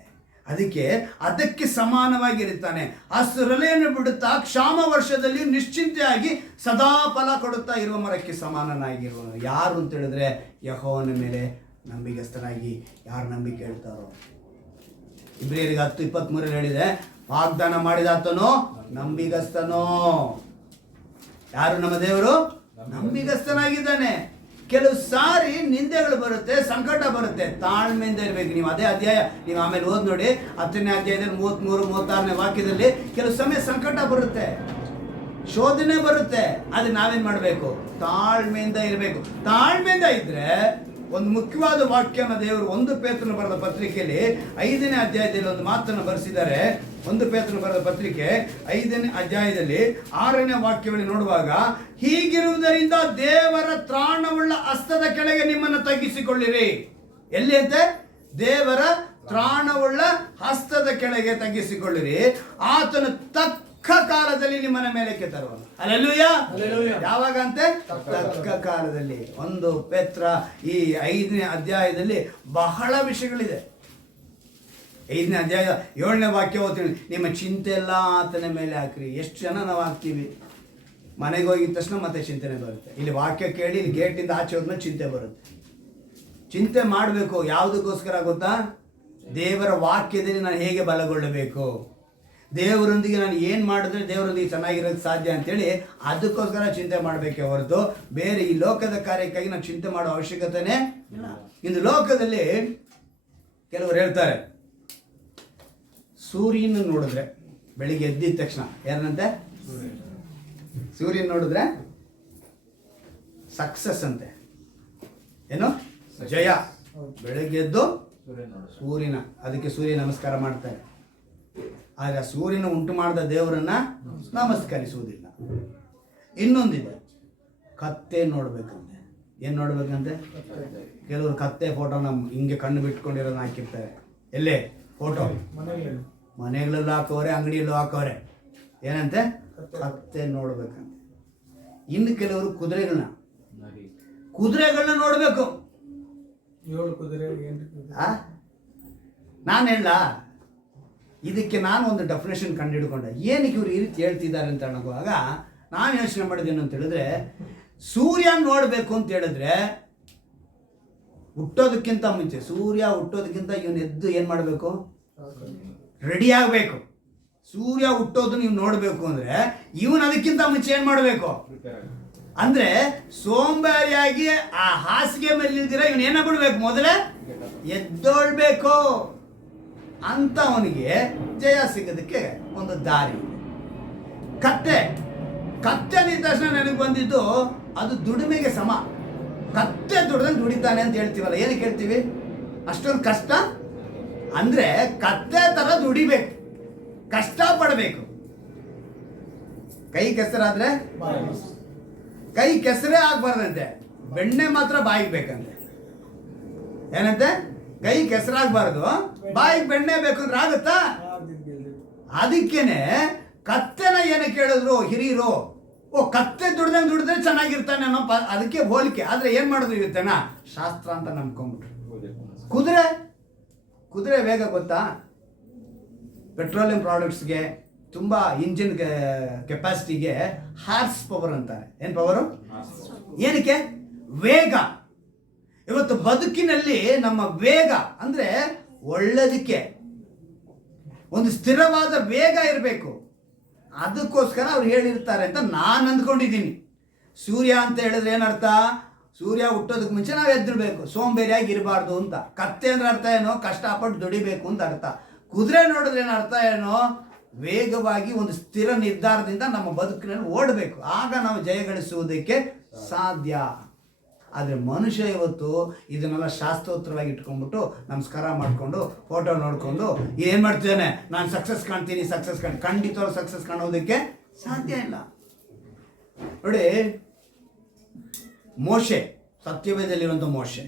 ಅದಕ್ಕೆ ಸಮಾನವಾಗಿರುತ್ತಾನೆ. ಹಸಿರಲೆಯನ್ನು ಬಿಡುತ್ತಾ ಕ್ಷಾಮ ವರ್ಷದಲ್ಲಿ ನಿಶ್ಚಿಂತೆಯಾಗಿ ಸದಾ ಫಲ ಕೊಡುತ್ತಾ ಇರುವ ಮರಕ್ಕೆ ಸಮಾನನಾಗಿರುವನು ಯಾರು ಅಂತ ಹೇಳಿದ್ರೆ, ಯೆಹೋವನ ಮೇಲೆ ನಂಬಿಗಸ್ತನಾಗಿ ಯಾರು ನಂಬಿಕೆ ಹೇಳ್ತಾರೋ. ಇಬ್ರಿಯರಿಗೆ 10:23 ಹೇಳಿದೆ, ವಾಗ್ದಾನ ಮಾಡಿದಾತನೋ ನಂಬಿಗಸ್ತನೋ. ಯಾರು? ನಮ್ಮ ದೇವರು ನಂಬಿಗಸ್ತನಾಗಿದ್ದಾನೆ. ಕೆಲವು ಸಾರಿ ನಿಂದೆಗಳು ಬರುತ್ತೆ, ಸಂಕಟ ಬರುತ್ತೆ, ತಾಳ್ಮೆಯಿಂದ ಇರಬೇಕು. ನೀವು ಅದೇ ಅಧ್ಯಾಯ ನೀವು ಆಮೇಲೆ ಓದಿ ನೋಡಿ, 10ನೇ ಅಧ್ಯಾಯದಲ್ಲಿ 33-36ನೇ ವಾಕ್ಯದಲ್ಲಿ ಕೆಲವು ಸಮಯ ಸಂಕಟ ಬರುತ್ತೆ, ಶೋಧನೆ ಬರುತ್ತೆ. ಅದು ನಾವೇನು ಮಾಡಬೇಕು? ತಾಳ್ಮೆಯಿಂದ ಇರಬೇಕು. ತಾಳ್ಮೆಯಿಂದ ಇದ್ರೆ ಒಂದು ಮುಖ್ಯವಾದ ವಾಕ್ಯನ ದೇವರು 1 ಪೇತ್ರನ ಬರೆದ ಪತ್ರಿಕೆಯಲ್ಲಿ 5ನೇ ಅಧ್ಯಾಯದಲ್ಲಿ ಒಂದು ಮಾತನ್ನು ಬರೆಸಿದ್ದಾರೆ. 1 ಪೇತ್ರನ ಬರೆದ ಪತ್ರಿಕೆ 5ನೇ ಅಧ್ಯಾಯದಲ್ಲಿ 6ನೇ ವಾಕ್ಯವನ್ನು ನೋಡುವಾಗ, ಹೀಗಿರುವುದರಿಂದ ದೇವರ ತ್ರಾಣವುಳ್ಳ ಹಸ್ತದ ಕೆಳಗೆ ನಿಮ್ಮನ್ನು ತಗ್ಗಿಸಿಕೊಳ್ಳಿರಿ. ಎಲ್ಲಿ ಅಂತೆ? ದೇವರ ತ್ರಾಣವುಳ್ಳ ಹಸ್ತದ ಕೆಳಗೆ ತಗ್ಗಿಸಿಕೊಳ್ಳಿರಿ, ಆತನು ತಕ್ಕ ಕಾಲದಲ್ಲಿ ನಿಮ್ಮನ ಮೇಲಕ್ಕೆ ತರುವನು. ಹಲ್ಲೆಲೂಯಾ. ಯಾವಾಗ ಅಂತೆ? ತಕ್ಕ ಕಾಲದಲ್ಲಿ. 1 ಪೇತ್ರ ಈ 5ನೇ ಅಧ್ಯಾಯದಲ್ಲಿ ಬಹಳ ವಿಷಯಗಳಿದೆ. 5ನೇ ಅಧ್ಯಾಯ 7ನೇ ವಾಕ್ಯ ಓದ್ತೀನಿ, ನಿಮ್ಮ ಚಿಂತೆ ಎಲ್ಲ ಆತನ ಮೇಲೆ ಹಾಕ್ರಿ. ಎಷ್ಟು ಜನ ನಾವು ಹಾಕ್ತೀವಿ? ಮನೆಗೆ ಹೋಗಿದ ತಕ್ಷಣ ಮತ್ತೆ ಚಿಂತೆನೆ ಬರುತ್ತೆ. ಇಲ್ಲಿ ವಾಕ್ಯ ಕೇಳಿ ಇಲ್ಲಿ ಗೇಟಿಂದ ಆಚೆ ಹೋದ್ಮೇಲೆ ಚಿಂತೆ ಬರುತ್ತೆ. ಚಿಂತೆ ಮಾಡಬೇಕು. ಯಾವುದಕ್ಕೋಸ್ಕರ ಗೊತ್ತಾ? ದೇವರ ವಾಕ್ಯದಲ್ಲಿ ನಾನು ಹೇಗೆ ಬಲಗೊಳ್ಳಬೇಕು, ದೇವರೊಂದಿಗೆ ನಾನು ಏನು ಮಾಡಿದ್ರೆ ದೇವರೊಂದಿಗೆ ಚೆನ್ನಾಗಿರೋಕ್ಕೆ ಸಾಧ್ಯ ಅಂತೇಳಿ ಅದಕ್ಕೋಸ್ಕರ ಚಿಂತೆ ಮಾಡಬೇಕೆ ಹೊರತು ಬೇರೆ ಈ ಲೋಕದ ಕಾರ್ಯಕ್ಕಾಗಿ ನಾನು ಚಿಂತೆ ಮಾಡೋ ಅವಶ್ಯಕತೆನೇ ಇಲ್ಲ. ಇಂದು ಲೋಕದಲ್ಲಿ ಕೆಲವರು ಹೇಳ್ತಾರೆ, ಸೂರ್ಯನ ನೋಡಿದ್ರೆ ಬೆಳಿಗ್ಗೆ ಎದ್ದಿದ ತಕ್ಷಣ ಏನಂತೆ? ಸೂರ್ಯನ ನೋಡಿದ್ರೆ ಸಕ್ಸಸ್ ಅಂತೆ. ಏನು? ಜಯ. ಬೆಳಿಗ್ಗೆ ಎದ್ದು ಸೂರ್ಯನ, ಅದಕ್ಕೆ ಸೂರ್ಯ ನಮಸ್ಕಾರ ಮಾಡ್ತಾರೆ. ಆದರೆ ಸೂರ್ಯನ ಉಂಟು ಮಾಡಿದ ದೇವರನ್ನ ನಮಸ್ಕರಿಸುವುದಿಲ್ಲ. ಇನ್ನೊಂದಿದೆ, ಕತ್ತೆ ನೋಡ್ಬೇಕಂತೆ. ಏನು ನೋಡ್ಬೇಕಂತೆ? ಕೆಲವರು ಕತ್ತೆ ಫೋಟೋನ ಹಿಂಗೆ ಕಣ್ಣು ಬಿಟ್ಕೊಂಡಿರೋದನ್ನ ಹಾಕಿರ್ತಾರೆ. ಎಲ್ಲೇ ಫೋಟೋ? ಮನೆಗಳಲ್ಲೂ ಹಾಕೋರೆ, ಅಂಗಡಿಯಲ್ಲೂ ಹಾಕೋರೆ. ಏನಂತೆ? ಕತ್ತೆ ನೋಡ್ಬೇಕಂತೆ. ಇನ್ನು ಕೆಲವರು ಕುದುರೆಗಳನ್ನ ನೋಡ್ಬೇಕು. 7 ಕುದುರೆ. ನಾನು ಹೇಳ, ಇದಕ್ಕೆ ನಾನು ಒಂದು ಡೆಫಿನೇಷನ್ ಕಂಡು ಹಿಡ್ಕೊಂಡೆ. ಏನಕ್ಕೆ ಇವ್ರು ಈ ರೀತಿ ಹೇಳ್ತಿದ್ದಾರೆ ಅಂತ ಅನ್ನೋವಾಗ ನಾನು ಯೋಚನೆ ಮಾಡಿದ್ದೇನೆ ಅಂತ ಹೇಳಿದ್ರೆ, ಸೂರ್ಯ ನೋಡಬೇಕು ಅಂತ ಹೇಳಿದ್ರೆ ಹುಟ್ಟೋದಕ್ಕಿಂತ ಮುಂಚೆ, ಸೂರ್ಯ ಹುಟ್ಟೋದಕ್ಕಿಂತ ಇವನು ಎದ್ದು ಏನು ಮಾಡಬೇಕು? ರೆಡಿ ಆಗಬೇಕು. ಸೂರ್ಯ ಹುಟ್ಟೋದು ನೀವು ನೋಡಬೇಕು ಅಂದರೆ ಇವನು ಅದಕ್ಕಿಂತ ಮುಂಚೆ ಏನು ಮಾಡಬೇಕು? ಅಂದರೆ ಸೋಂಬೇರಿಯಾಗಿ ಆ ಹಾಸಿಗೆ ಮೇಲೆ ನಿಲ್ದಿರ ಇವನು ಏನ ಬಿಡ್ಬೇಕು? ಮೊದಲೇ ಎದ್ದೊಳ್ಬೇಕು ಅಂತ ಅವನಿಗೆ ಜಯ ಸಿಗೋದಕ್ಕೆ ಒಂದು ದಾರಿ. ಕತ್ತೆ ನಿದರ್ಶನ ನನಗೆ ಬಂದಿದ್ದು ಅದು ದುಡಿಮೆಗೆ ಸಮ. ಕತ್ತೆ ದುಡ್ದಂಗೆ ದುಡಿತಾನೆ ಅಂತ ಹೇಳ್ತೀವಲ್ಲ, ಏನಕ್ಕೆ ಹೇಳ್ತೀವಿ? ಅಷ್ಟೊಂದು ಕಷ್ಟ ಅಂದರೆ ಕತ್ತೆ ಥರ ದುಡಿಬೇಕು, ಕಷ್ಟಪಡಬೇಕು. ಕೈ ಕೆಸರಾದ್ರೆ ಕೈ ಕೆಸರೇ ಆಗ್ಬಾರ್ದಂತೆ, ಬೆಣ್ಣೆ ಮಾತ್ರ ಬಾಯಿಗೆ ಬೇಕಂತೆ. ಏನಂತೆ? ಕೈ ಕೆಸರಾಗಬಾರ್ದು, ಬಾಯಿಗೆ ಬೆಣ್ಣೆ ಬೇಕು ಅಂದ್ರೆ ಆಗುತ್ತಾ? ಅದಕ್ಕೇನೆ ಕತ್ತೆನ ಏನಕ್ಕೆ ಹೇಳಿದ್ರು ಹಿರಿಯರು? ಕತ್ತೆ ದುಡ್ದಂಗೆ ದುಡಿದ್ರೆ ಚೆನ್ನಾಗಿರ್ತಾನೆ ಅನ್ನೋ ಅದಕ್ಕೆ ಹೋಲಿಕೆ. ಆದರೆ ಏನು ಮಾಡೋದು ಇರುತ್ತೇನ? ಶಾಸ್ತ್ರ ಅಂತ ನಂಬ್ಕೊಂಡ್ಬಿಟ್ರು. ಕುದುರೆ ವೇಗ ಗೊತ್ತಾ? ಪೆಟ್ರೋಲಿಯಂ ಪ್ರಾಡಕ್ಟ್ಸ್ಗೆ ತುಂಬ ಇಂಜಿನ್ ಕೆಪಾಸಿಟಿಗೆ ಹಾರ್ಸ್ ಪವರ್ ಅಂತಾರೆ. ಏನು ಪವರು? ಏನಕ್ಕೆ? ವೇಗ. ಇವತ್ತು ಬದುಕಿನಲ್ಲಿ ನಮ್ಮ ವೇಗ ಅಂದರೆ ಒಳ್ಳೆದಕ್ಕೆ ಒಂದು ಸ್ಥಿರವಾದ ವೇಗ ಇರಬೇಕು. ಅದಕ್ಕೋಸ್ಕರ ಅವ್ರು ಹೇಳಿರ್ತಾರೆ ಅಂತ ನಾನು ಅಂದ್ಕೊಂಡಿದ್ದೀನಿ. ಸೂರ್ಯ ಅಂತ ಹೇಳಿದ್ರೆ ಏನರ್ಥ? ಸೂರ್ಯ ಹುಟ್ಟೋದಕ್ಕೆ ಮುಂಚೆ ನಾವು ಎದ್ದಿರಬೇಕು, ಸೋಂಬೇರಿಯಾಗಿ ಇರಬಾರ್ದು ಅಂತ. ಕತ್ತೆ ಅಂದ್ರೆ ಅರ್ಥ ಏನೋ? ಕಷ್ಟಪಟ್ಟು ದುಡಿಬೇಕು ಅಂತ ಅರ್ಥ. ಕುದುರೆ ನೋಡಿದ್ರೆ ಏನು ಅರ್ಥ ಏನೋ? ವೇಗವಾಗಿ ಒಂದು ಸ್ಥಿರ ನಿರ್ಧಾರದಿಂದ ನಮ್ಮ ಬದುಕಿನಲ್ಲಿ ಓಡಬೇಕು, ಆಗ ನಾವು ಜಯಗಳಿಸುವುದಕ್ಕೆ ಸಾಧ್ಯ. ಆದರೆ ಮನುಷ್ಯ ಇವತ್ತು ಇದನ್ನೆಲ್ಲ ಶಾಸ್ತ್ರೋತ್ತರವಾಗಿ ಇಟ್ಕೊಂಡ್ಬಿಟ್ಟು ನಮಸ್ಕಾರ ಮಾಡಿಕೊಂಡು ಫೋಟೋ ನೋಡಿಕೊಂಡು ಏನು ಮಾಡ್ತಿದ್ದಾನೆ? ನಾನು ಸಕ್ಸಸ್ ಕಾಣ್ತೀನಿ, ಖಂಡಿತವಾಗ್ಲೂ ಸಕ್ಸಸ್ ಕಾಣೋದಕ್ಕೆ ಸಾಧ್ಯ ಇಲ್ಲ. ನೋಡಿ, ಮೋಶೆ, ಸತ್ಯವೇದಲ್ಲಿರುವಂಥ ಮೋಶೆ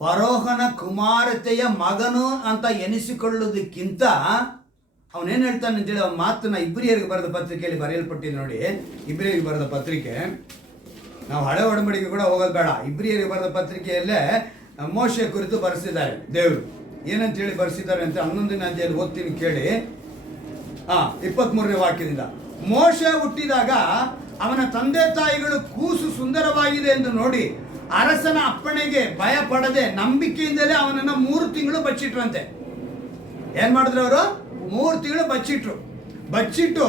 ಫರೋಹನ ಕುಮಾರತೆಯ ಮಗನು ಅಂತ ಎನಿಸಿಕೊಳ್ಳುವುದಕ್ಕಿಂತ ಅವನೇನು ಹೇಳ್ತಾನೆ ಅಂತೇಳಿ ಅವನ ಮಾತನ್ನ ಇಬ್ರಿಯರಿಗೆ ಬರೆದ ಪತ್ರಿಕೆಯಲ್ಲಿ ಬರೆಯಲ್ಪಟ್ಟಿದೆ ನೋಡಿ. ಇಬ್ರಿಯರಿಗೆ ಬರೆದ ಪತ್ರಿಕೆ, ನಾವು ಹಳೆ ಒಡಂಬಡಿಕೆ ಕೂಡ ಹೋಗೋದು ಬೇಡ, ಇಬ್ರಿಯರಿಗೆ ಬರೆದ ಪತ್ರಿಕೆಯಲ್ಲೇ ಮೋಶೆ ಕುರಿತು ಬರೆಸಿದ್ದಾರೆ ದೇವರು. ಏನಂತೇಳಿ ಬರೆಸಿದ್ದಾರೆ ಅಂತ 11ನೇ ಅಧ್ಯಾಯದಲ್ಲಿ ಓದ್ತೀನಿ ಕೇಳಿ. 23ನೇ ವಾಕ್ಯದಿಂದ, ಮೋಶೆ ಹುಟ್ಟಿದಾಗ ಅವನ ತಂದೆ ತಾಯಿಗಳು ಕೂಸು ಸುಂದರವಾಗಿದೆ ಎಂದು ನೋಡಿ ಅರಸನ ಅಪ್ಪಣೆಗೆ ಭಯ ಪಡದೆ ನಂಬಿಕೆಯಿಂದಲೇ ಅವನನ್ನು 3 ತಿಂಗಳು ಬಚ್ಚಿಟ್ರಂತೆ. ಏನ್ ಮಾಡಿದ್ರು ಅವರು? 3 ತಿಂಗಳು ಬಚ್ಚಿಟ್ಟು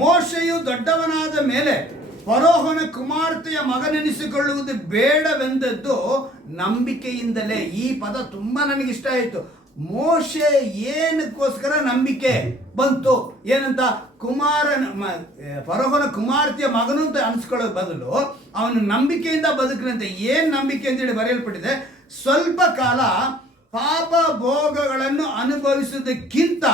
ಮೋಶೆಯು ದೊಡ್ಡವನಾದ ಮೇಲೆ ಫರೋಹನ ಕುಮಾರ್ತೆಯ ಮಗನೆನಿಸಿಕೊಳ್ಳುವುದು ಬೇಡವೆಂದದ್ದು ನಂಬಿಕೆಯಿಂದಲೇ. ಈ ಪದ ತುಂಬಾ ನನಗಿಷ್ಟ ಆಯಿತು. ಮೋಶೆ ಏನಕ್ಕೋಸ್ಕರ ನಂಬಿಕೆ ಬಂತು? ಏನಂತ? ಫರೋಹನ ಕುಮಾರ್ತೆಯ ಮಗನು ಅಂತ ಅನ್ಸ್ಕೊಳ್ಳೋ ಬದಲು ಅವನು ನಂಬಿಕೆಯಿಂದ ಬದುಕಿನಂತೆ. ಏನ್ ನಂಬಿಕೆ ಅಂತೇಳಿ ಬರೆಯಲ್ಪಟ್ಟಿದೆ, ಸ್ವಲ್ಪ ಕಾಲ ಪಾಪ ಭೋಗಗಳನ್ನು ಅನುಭವಿಸುವುದಕ್ಕಿಂತ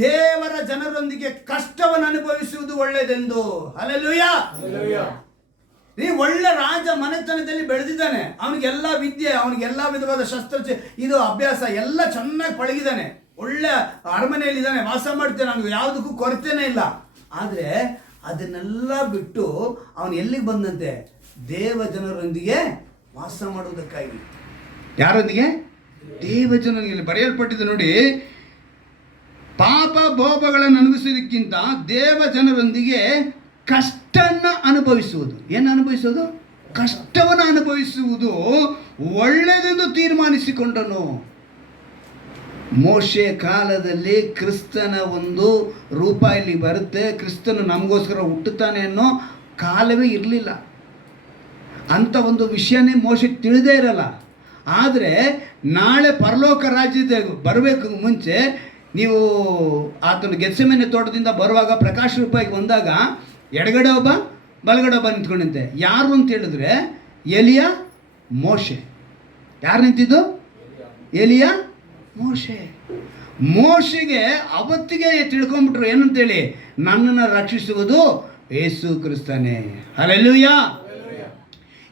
ದೇವರ ಜನರೊಂದಿಗೆ ಕಷ್ಟವನ್ನು ಅನುಭವಿಸುವುದು ಒಳ್ಳೆಯದೆಂದು. ಹಲ್ಲೆಲೂಯಾ. ಈ ಒಳ್ಳೆ ರಾಜ ಮನೆತನದಲ್ಲಿ ಬೆಳೆದಿದ್ದಾನೆ, ಅವನಿಗೆಲ್ಲ ವಿದ್ಯೆ, ಅವನಿಗೆಲ್ಲ ವಿಧವಾದ ಇದು ಅಭ್ಯಾಸ ಎಲ್ಲ ಚೆನ್ನಾಗಿ ಪಳಗಿದ್ದಾನೆ, ಒಳ್ಳೆ ಅರಮನೆಯಲ್ಲಿದ್ದಾನೆ, ವಾಸ ಮಾಡ್ತಾನೆ, ಅವನಿಗೆ ಯಾವುದಕ್ಕೂ ಕೊರತೆನೇ ಇಲ್ಲ. ಆದರೆ ಅದನ್ನೆಲ್ಲ ಬಿಟ್ಟು ಅವನು ಎಲ್ಲಿಗೆ ಬಂದಂತೆ? ದೇವ ಜನರೊಂದಿಗೆ ವಾಸ ಮಾಡುವುದಕ್ಕಾಗಿ. ಯಾರೊಂದಿಗೆ? ದೇವ ಜನರಿಗೆ ಬರೆಯಲ್ಪಟ್ಟಿದೆ ನೋಡಿ. ಪಾಪ ಭೋಗಗಳನ್ನು ಅನುಭವಿಸುವುದಕ್ಕಿಂತ ದೇವ ಜನರೊಂದಿಗೆ ಕಷ್ಟವನ್ನು ಅನುಭವಿಸುವುದು. ಏನು ಅನುಭವಿಸುವುದು? ಕಷ್ಟವನ್ನು ಅನುಭವಿಸುವುದು ಒಳ್ಳೆಯದೆಂದು ತೀರ್ಮಾನಿಸಿಕೊಂಡನು. ಮೋಶೆ ಕಾಲದಲ್ಲಿ ಕ್ರಿಸ್ತನ ಒಂದು ರೂಪ ಇಲ್ಲಿ ಬರುತ್ತೆ, ಕ್ರಿಸ್ತನು ನಮಗೋಸ್ಕರ ಹುಟ್ಟುತ್ತಾನೆ ಅನ್ನೋ ಕಾಲವೇ ಇರಲಿಲ್ಲ. ಅಂಥ ಒಂದು ವಿಷಯನೇ ಮೋಶೆ ತಿಳಿದೇ ಇರಲ್ಲ. ಆದರೆ ನಾಳೆ ಪರಲೋಕ ರಾಜ್ಯದ ಬರಬೇಕು ಮುಂಚೆ ನೀವು ಆತನ ಗೆತ್ಸೆಮನೆ ತೋಟದಿಂದ ಬರುವಾಗ ಪ್ರಕಾಶ ರೂಪಾಯಿಗೆ ಬಂದಾಗ ಎಡಗಡೆ ಒಬ್ಬ ಬಲಗಡೆ ಒಬ್ಬ ನಿಂತ್ಕೊಂಡಂತೆ. ಯಾರು ಅಂತ ಹೇಳಿದ್ರೆ ಎಲಿಯಾ, ಮೋಶೆ. ಯಾರು ನಿಂತಿದ್ದು? ಎಲಿಯಾ, ಮೋಶೆ. ಮೋಶೆಗೆ ಅವತ್ತಿಗೆ ತಿಳ್ಕೊಂಡ್ಬಿಟ್ರು ಏನಂತೇಳಿ, ನನ್ನನ್ನು ರಕ್ಷಿಸುವುದು ಯೇಸು ಕ್ರಿಸ್ತನೇ. ಹಲ್ಲೆಲೂಯಾ.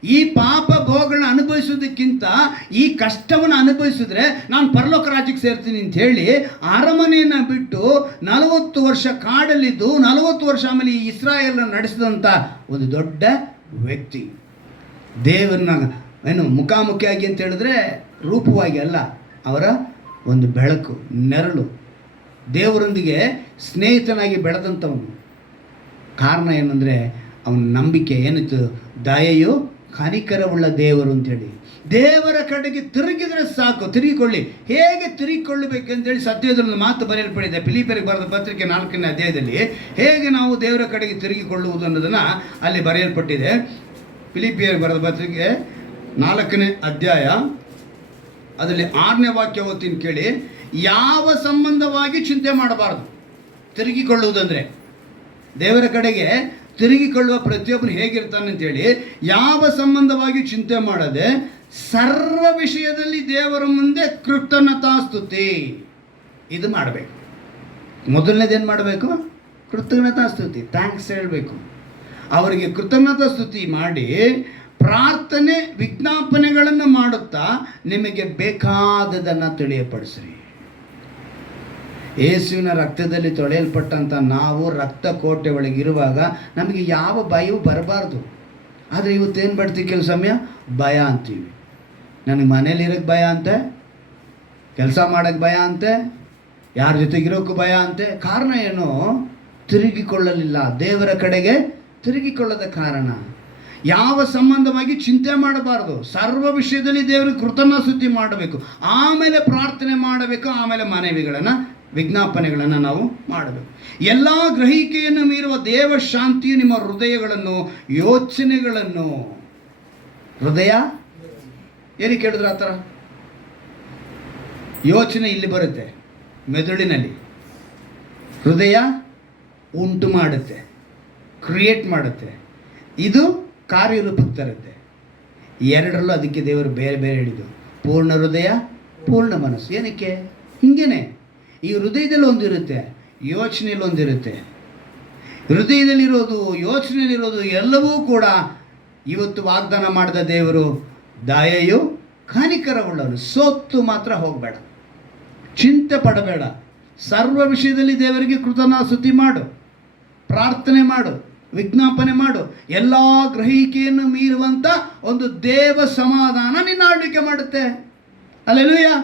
ಈ ಪಾಪ ಭೋಗಗಳನ್ನ ಅನುಭವಿಸೋದಕ್ಕಿಂತ ಈ ಕಷ್ಟವನ್ನು ಅನುಭವಿಸಿದ್ರೆ ನಾನು ಪರಲೋಕ ರಾಜ್ಯಕ್ಕೆ ಸೇರ್ತೀನಿ ಅಂತ ಹೇಳಿ ಅರಮನೆಯನ್ನು ಬಿಟ್ಟು 40 ವರ್ಷ ಕಾಡಲ್ಲಿದ್ದು 40 ವರ್ಷ ಆಮೇಲೆ ಈ ಇಸ್ರಾಯೇಲನ್ನು ನಡೆಸಿದಂಥ ಒಂದು ದೊಡ್ಡ ವ್ಯಕ್ತಿ. ದೇವರನ್ನ ಏನು ಮುಖಾಮುಖಿಯಾಗಿ ಅಂತ ಹೇಳಿದ್ರೆ ರೂಪವಾಗಿ ಅಲ್ಲ, ಅವರ ಒಂದು ಬೆಳಕು, ನೆರಳು, ದೇವರೊಂದಿಗೆ ಸ್ನೇಹಿತನಾಗಿ ಬೆಳೆದಂಥವನು. ಕಾರಣ ಏನಂದರೆ ಅವನ ನಂಬಿಕೆ ಏನಿತ್ತು? ದಯೆಯು ಕನಿಕರವುಳ್ಳ ದೇವರು ಅಂತೇಳಿ. ದೇವರ ಕಡೆಗೆ ತಿರುಗಿದರೆ ಸಾಕು. ತಿರುಗಿಕೊಳ್ಳಿ. ಹೇಗೆ ತಿರುಗಿಕೊಳ್ಳಬೇಕಂತೇಳಿ ಸತ್ಯದಲ್ಲಿ ಮಾತು ಬರೆಯಲ್ಪಡಿದೆ. ಫಿಲಿಪಿಯರಿಗೆ ಬರೆದ ಪತ್ರಿಕೆ 4ನೇ ಅಧ್ಯಾಯದಲ್ಲಿ ಹೇಗೆ ನಾವು ದೇವರ ಕಡೆಗೆ ತಿರುಗಿಕೊಳ್ಳುವುದು ಅನ್ನೋದನ್ನು ಅಲ್ಲಿ ಬರೆಯಲ್ಪಟ್ಟಿದೆ. ಫಿಲಿಪಿಯರಿಗೆ ಬರೆದ ಪತ್ರಿಕೆ 4ನೇ ಅಧ್ಯಾಯ ಅದರಲ್ಲಿ 6ನೇ ವಾಕ್ಯ ಓದ್ತೀನಿ ಕೇಳಿ. ಯಾವ ಸಂಬಂಧವಾಗಿ ಚಿಂತೆ ಮಾಡಬಾರ್ದು. ತಿರುಗಿಕೊಳ್ಳುವುದಂದರೆ ದೇವರ ಕಡೆಗೆ ತಿರುಗಿಕೊಳ್ಳುವ ಪ್ರತಿಯೊಬ್ಬನು ಹೇಗಿರ್ತಾನೆ ಅಂತೇಳಿ, ಯಾವ ಸಂಬಂಧವಾಗಿ ಚಿಂತೆ ಮಾಡದೆ ಸರ್ವ ವಿಷಯದಲ್ಲಿ ದೇವರ ಮುಂದೆ ಕೃತಜ್ಞತಾಸ್ತುತಿ ಇದು ಮಾಡಬೇಕು. ಮೊದಲನೇದೇನು ಮಾಡಬೇಕು? ಕೃತಜ್ಞತಾಸ್ತುತಿ, ಥ್ಯಾಂಕ್ಸ್ ಹೇಳಬೇಕು. ಅವರಿಗೆ ಕೃತಜ್ಞತಾಸ್ತುತಿ ಮಾಡಿ ಪ್ರಾರ್ಥನೆ ವಿಜ್ಞಾಪನೆಗಳನ್ನು ಮಾಡುತ್ತಾ ನಿಮಗೆ ಬೇಕಾದದನ್ನು ತಿಳಿಯಪಡಿಸ್ರಿ. ಯೇಸುವಿನ ರಕ್ತದಲ್ಲಿ ತೊಳೆಯಲ್ಪಟ್ಟಂಥ ನಾವು ರಕ್ತ ಕೋಟೆ ಒಳಗಿರುವಾಗ ನಮಗೆ ಯಾವ ಭಯವೂ ಬರಬಾರ್ದು. ಆದರೆ ಇವತ್ತೇನು ಮಾಡ್ತೀವಿ? ಕೆಲವು ಸಮಯ ಭಯ ಅಂತೀವಿ. ನನಗೆ ಮನೇಲಿರೋಕ್ಕೆ ಭಯ ಅಂತೆ, ಕೆಲಸ ಮಾಡೋಕ್ಕೆ ಭಯ ಅಂತೆ, ಯಾರ ಜೊತೆಗಿರೋಕ್ಕೂ ಭಯ ಅಂತೆ. ಕಾರಣ ಏನು? ತಿರುಗಿಕೊಳ್ಳಲಿಲ್ಲ, ದೇವರ ಕಡೆಗೆ ತಿರುಗಿಕೊಳ್ಳದ ಕಾರಣ. ಯಾವ ಸಂಬಂಧವಾಗಿ ಚಿಂತೆ ಮಾಡಬಾರ್ದು. ಸರ್ವ ವಿಷಯದಲ್ಲಿ ದೇವರಿಗೆ ಕೃತಜ್ಞತಾಸ್ತುತಿ ಮಾಡಬೇಕು, ಆಮೇಲೆ ಪ್ರಾರ್ಥನೆ ಮಾಡಬೇಕು, ಆಮೇಲೆ ಮನವಿಗಳನ್ನು ವಿಜ್ಞಾಪನೆಗಳನ್ನು ನಾವು ಮಾಡಬೇಕು. ಎಲ್ಲ ಗ್ರಹಿಕೆಯನ್ನು ಮೀರುವ ದೇವ ಶಾಂತಿಯು ನಿಮ್ಮ ಹೃದಯಗಳನ್ನು ಯೋಚನೆಗಳನ್ನು. ಹೃದಯ ಏನಕ್ಕೆ ಕೇಳಿದ್ರೆ ಆ ಥರ ಯೋಚನೆ ಇಲ್ಲಿ ಬರುತ್ತೆ, ಮೆದುಳಿನಲ್ಲಿ. ಹೃದಯ ಉಂಟು ಮಾಡುತ್ತೆ, ಕ್ರಿಯೇಟ್ ಮಾಡುತ್ತೆ, ಇದು ಕಾರ್ಯರೂಪಕ್ಕೆ ತರುತ್ತೆ. ಎರಡರಲ್ಲೂ ಅದಕ್ಕೆ ದೇವರು ಬೇರೆ ಬೇರೆ ಹೇಳಿದ್ದು. ಪೂರ್ಣ ಹೃದಯ, ಪೂರ್ಣ ಮನಸ್ಸು. ಏನಕ್ಕೆ? ಹಿಂಗೇನೆ ಈ ಹೃದಯದಲ್ಲಿ ಒಂದಿರುತ್ತೆ, ಯೋಚನೆಯಲ್ಲಿ ಒಂದಿರುತ್ತೆ. ಹೃದಯದಲ್ಲಿರೋದು, ಯೋಚನೆಯಲ್ಲಿರೋದು ಎಲ್ಲವೂ ಕೂಡ ಇವತ್ತು ವಾಗ್ದಾನ ಮಾಡಿದ ದೇವರು ದಯೆಯು ಕನಿಕರವುಳ್ಳವನು. ಸೋತು ಮಾತ್ರ ಹೋಗಬೇಡ, ಚಿಂತೆ ಪಡಬೇಡ. ಸರ್ವ ವಿಷಯದಲ್ಲಿ ದೇವರಿಗೆ ಕೃತಜ್ಞತಾಸ್ತುತಿ ಮಾಡು, ಪ್ರಾರ್ಥನೆ ಮಾಡು, ವಿಜ್ಞಾಪನೆ ಮಾಡು. ಎಲ್ಲ ಗ್ರಹಿಕೆಯನ್ನು ಮೀರುವಂಥ ಒಂದು ದೇವ ಸಮಾಧಾನ ನಿನ್ನ ಆಳ್ವಿಕೆ ಮಾಡುತ್ತೆ. ಹಲ್ಲೆಲೂಯಾ.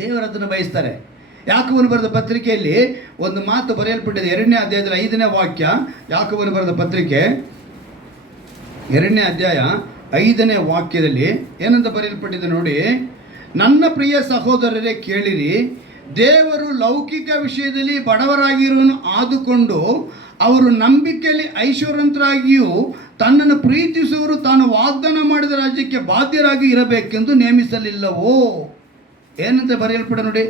ದೇವರದನ್ನು ಬಯಸ್ತಾರೆ. ಯಾಕೋಬನು ಬರೆದ ಪತ್ರಿಕೆಯಲ್ಲಿ ಒಂದು ಮಾತು ಬರೆಯಲ್ಪಟ್ಟಿದೆ, 2ನೇ ಅಧ್ಯಾಯದಲ್ಲಿ 5ನೇ ವಾಕ್ಯ. ಯಾಕೋಬನು ಬರೆದ ಪತ್ರಿಕೆ 2ನೇ ಅಧ್ಯಾಯ 5ನೇ ವಾಕ್ಯದಲ್ಲಿ ಏನಂತ ಬರೆಯಲ್ಪಟ್ಟಿದೆ ನೋಡಿ. ನನ್ನ ಪ್ರಿಯ ಸಹೋದರರೇ ಕೇಳಿರಿ, ದೇವರು ಲೌಕಿಕ ವಿಷಯದಲ್ಲಿ ಬಡವರಾಗಿರುವನು ಆದುಕೊಂಡು ಅವರು ನಂಬಿಕೆಯಲ್ಲಿ ಐಶ್ವರ್ಯವಂತರಾಗಿಯೂ ತನ್ನನ್ನು ಪ್ರೀತಿಸುವವರು ತಾನು ವಾಗ್ದಾನ ಮಾಡಿದ ರಾಜ್ಯಕ್ಕೆ ಬಾಧ್ಯರಾಗಿ ಇರಬೇಕೆಂದು ನೇಮಿಸಲಿಲ್ಲವೋ. ಏನಂತ ಬರೆಯಲ್ಪಡ ನೋಡಿ,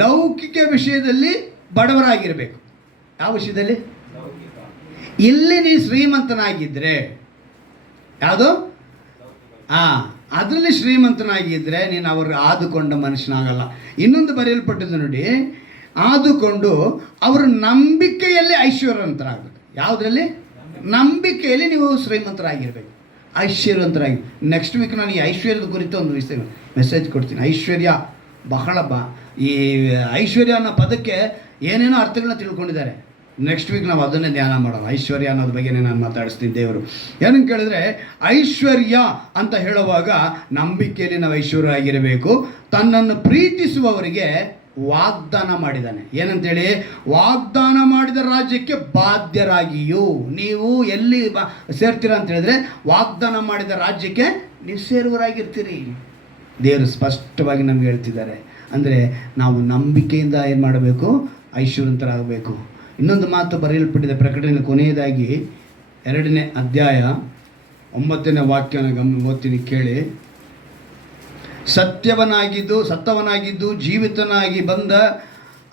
ಲೌಕಿಕ ವಿಷಯದಲ್ಲಿ ಬಡವರಾಗಿರಬೇಕು. ಯಾವ ವಿಷಯದಲ್ಲಿ? ಇಲ್ಲಿ ನೀ ಶ್ರೀಮಂತನಾಗಿದ್ದರೆ, ಯಾವುದು ಅದರಲ್ಲಿ ಶ್ರೀಮಂತನಾಗಿದ್ದರೆ ನೀನು ಅವ್ರಿಗೆ ಆದುಕೊಂಡ ಮನುಷ್ಯನಾಗಲ್ಲ. ಇನ್ನೊಂದು ಬರೆಯಲ್ಪಟ್ಟಿದ್ದು ನೋಡಿ, ಆದುಕೊಂಡು ಅವರು ನಂಬಿಕೆಯಲ್ಲಿ ಐಶ್ವರ್ಯವಂತರಾಗಬೇಕು. ಯಾವುದರಲ್ಲಿ? ನಂಬಿಕೆಯಲ್ಲಿ ನೀವು ಶ್ರೀಮಂತರಾಗಿರಬೇಕು, ಐಶ್ವರ್ಯವಂತರಾಗಿ. ನೆಕ್ಸ್ಟ್ ವೀಕ್ ನಾನು ಈ ಐಶ್ವರ್ಯದ ಕುರಿತು ಒಂದು ಮೆಸೇಜ್ ಕೊಡ್ತೀನಿ. ಐಶ್ವರ್ಯ ಬಹಳ ಈ ಐಶ್ವರ್ಯ ಅನ್ನೋ ಪದಕ್ಕೆ ಏನೇನೋ ಅರ್ಥಗಳನ್ನ ತಿಳ್ಕೊಂಡಿದ್ದಾರೆ. ನೆಕ್ಸ್ಟ್ ವೀಕ್ ನಾವು ಅದನ್ನೇ ಧ್ಯಾನ ಮಾಡೋಣ. ಐಶ್ವರ್ಯ ಅನ್ನೋದ್ರ ಬಗ್ಗೆ ನಾನು ಮಾತಾಡಿಸ್ತೀನಿ. ದೇವರು ಏನಂತ ಕೇಳಿದ್ರೆ, ಐಶ್ವರ್ಯ ಅಂತ ಹೇಳುವಾಗ ನಂಬಿಕೆಯಲ್ಲಿ ನಾವು ಐಶ್ವರ್ಯ ಆಗಿರಬೇಕು. ತನ್ನನ್ನು ಪ್ರೀತಿಸುವವರಿಗೆ ವಾಗ್ದಾನ ಮಾಡಿದ್ದಾನೆ. ಏನಂತೇಳಿ? ವಾಗ್ದಾನ ಮಾಡಿದ ರಾಜ್ಯಕ್ಕೆ ಬಾಧ್ಯರಾಗಿಯೂ. ನೀವು ಎಲ್ಲಿ ಸೇರ್ತೀರಾ ಅಂತ ಹೇಳಿದ್ರೆ ವಾಗ್ದಾನ ಮಾಡಿದ ರಾಜ್ಯಕ್ಕೆ ನೀವು ಸೇರುವರಾಗಿರ್ತೀರಿ. ದೇವರು ಸ್ಪಷ್ಟವಾಗಿ ನಮ್ಗೆ ಹೇಳ್ತಿದ್ದಾರೆ. ಅಂದರೆ ನಾವು ನಂಬಿಕೆಯಿಂದ ಏನು ಮಾಡಬೇಕು? ಐಶ್ವರ್ಯವಂತರಾಗಬೇಕು. ಇನ್ನೊಂದು ಮಾತು ಬರೆಯಲ್ಪಟ್ಟಿದೆ ಪ್ರಕಟಣೆ ಕೊನೆಯದಾಗಿ 2ನೇ ಅಧ್ಯಾಯ 9ನೇ ವಾಕ್ಯನ ಓದ್ತೀನಿ ಕೇಳಿ. ಸತ್ತವನಾಗಿದ್ದು ಜೀವಿತನಾಗಿ ಬಂದ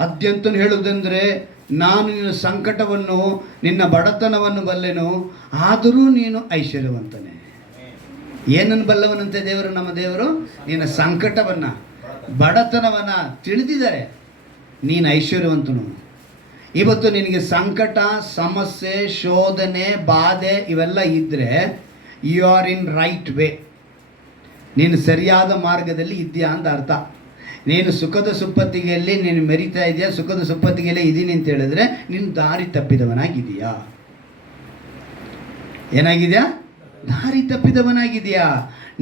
ಅತ್ಯಂತ ಹೇಳುವುದೆಂದರೆ, ನಾನು ನಿನ್ನ ಸಂಕಟವನ್ನು ನಿನ್ನ ಬಡತನವನ್ನು ಬಲ್ಲೆನು, ಆದರೂ ನೀನು ಐಶ್ವರ್ಯವಂತನೇ. ಏನನ್ನು ಬಲ್ಲವನಂತೆ ದೇವರು? ನಮ್ಮ ದೇವರು ನಿನ್ನ ಸಂಕಟವನ್ನು ಬಡತನವನ್ನು ತಿಳಿದಿದ್ದಾರೆ. ನೀನು ಐಶ್ವರ್ಯವಂತನು. ಇವತ್ತು ನಿನಗೆ ಸಂಕಟ, ಸಮಸ್ಯೆ, ಶೋಧನೆ, ಬಾಧೆ ಇವೆಲ್ಲ ಇದ್ದರೆ you are in right way. ನೀನು ಸರಿಯಾದ ಮಾರ್ಗದಲ್ಲಿ ಇದೆಯಾ ಅಂತ ಅರ್ಥ. ನೀನು ಸುಖದ ಸುಪ್ಪತ್ತಿಗೆಯಲ್ಲಿ ನೀನು ಮೆರಿತಾ ಇದೆಯಾ, ಸುಖದ ಸುಪ್ಪತ್ತಿಗೆಯಲ್ಲೇ ಇದ್ದೀನಿ ಅಂತ ಹೇಳಿದ್ರೆ ನೀನು ದಾರಿ ತಪ್ಪಿದವನಾಗಿದೆಯಾ? ಏನಾಗಿದೆಯಾ? ದಾರಿ ತಪ್ಪಿದವನಾಗಿದೆಯಾ?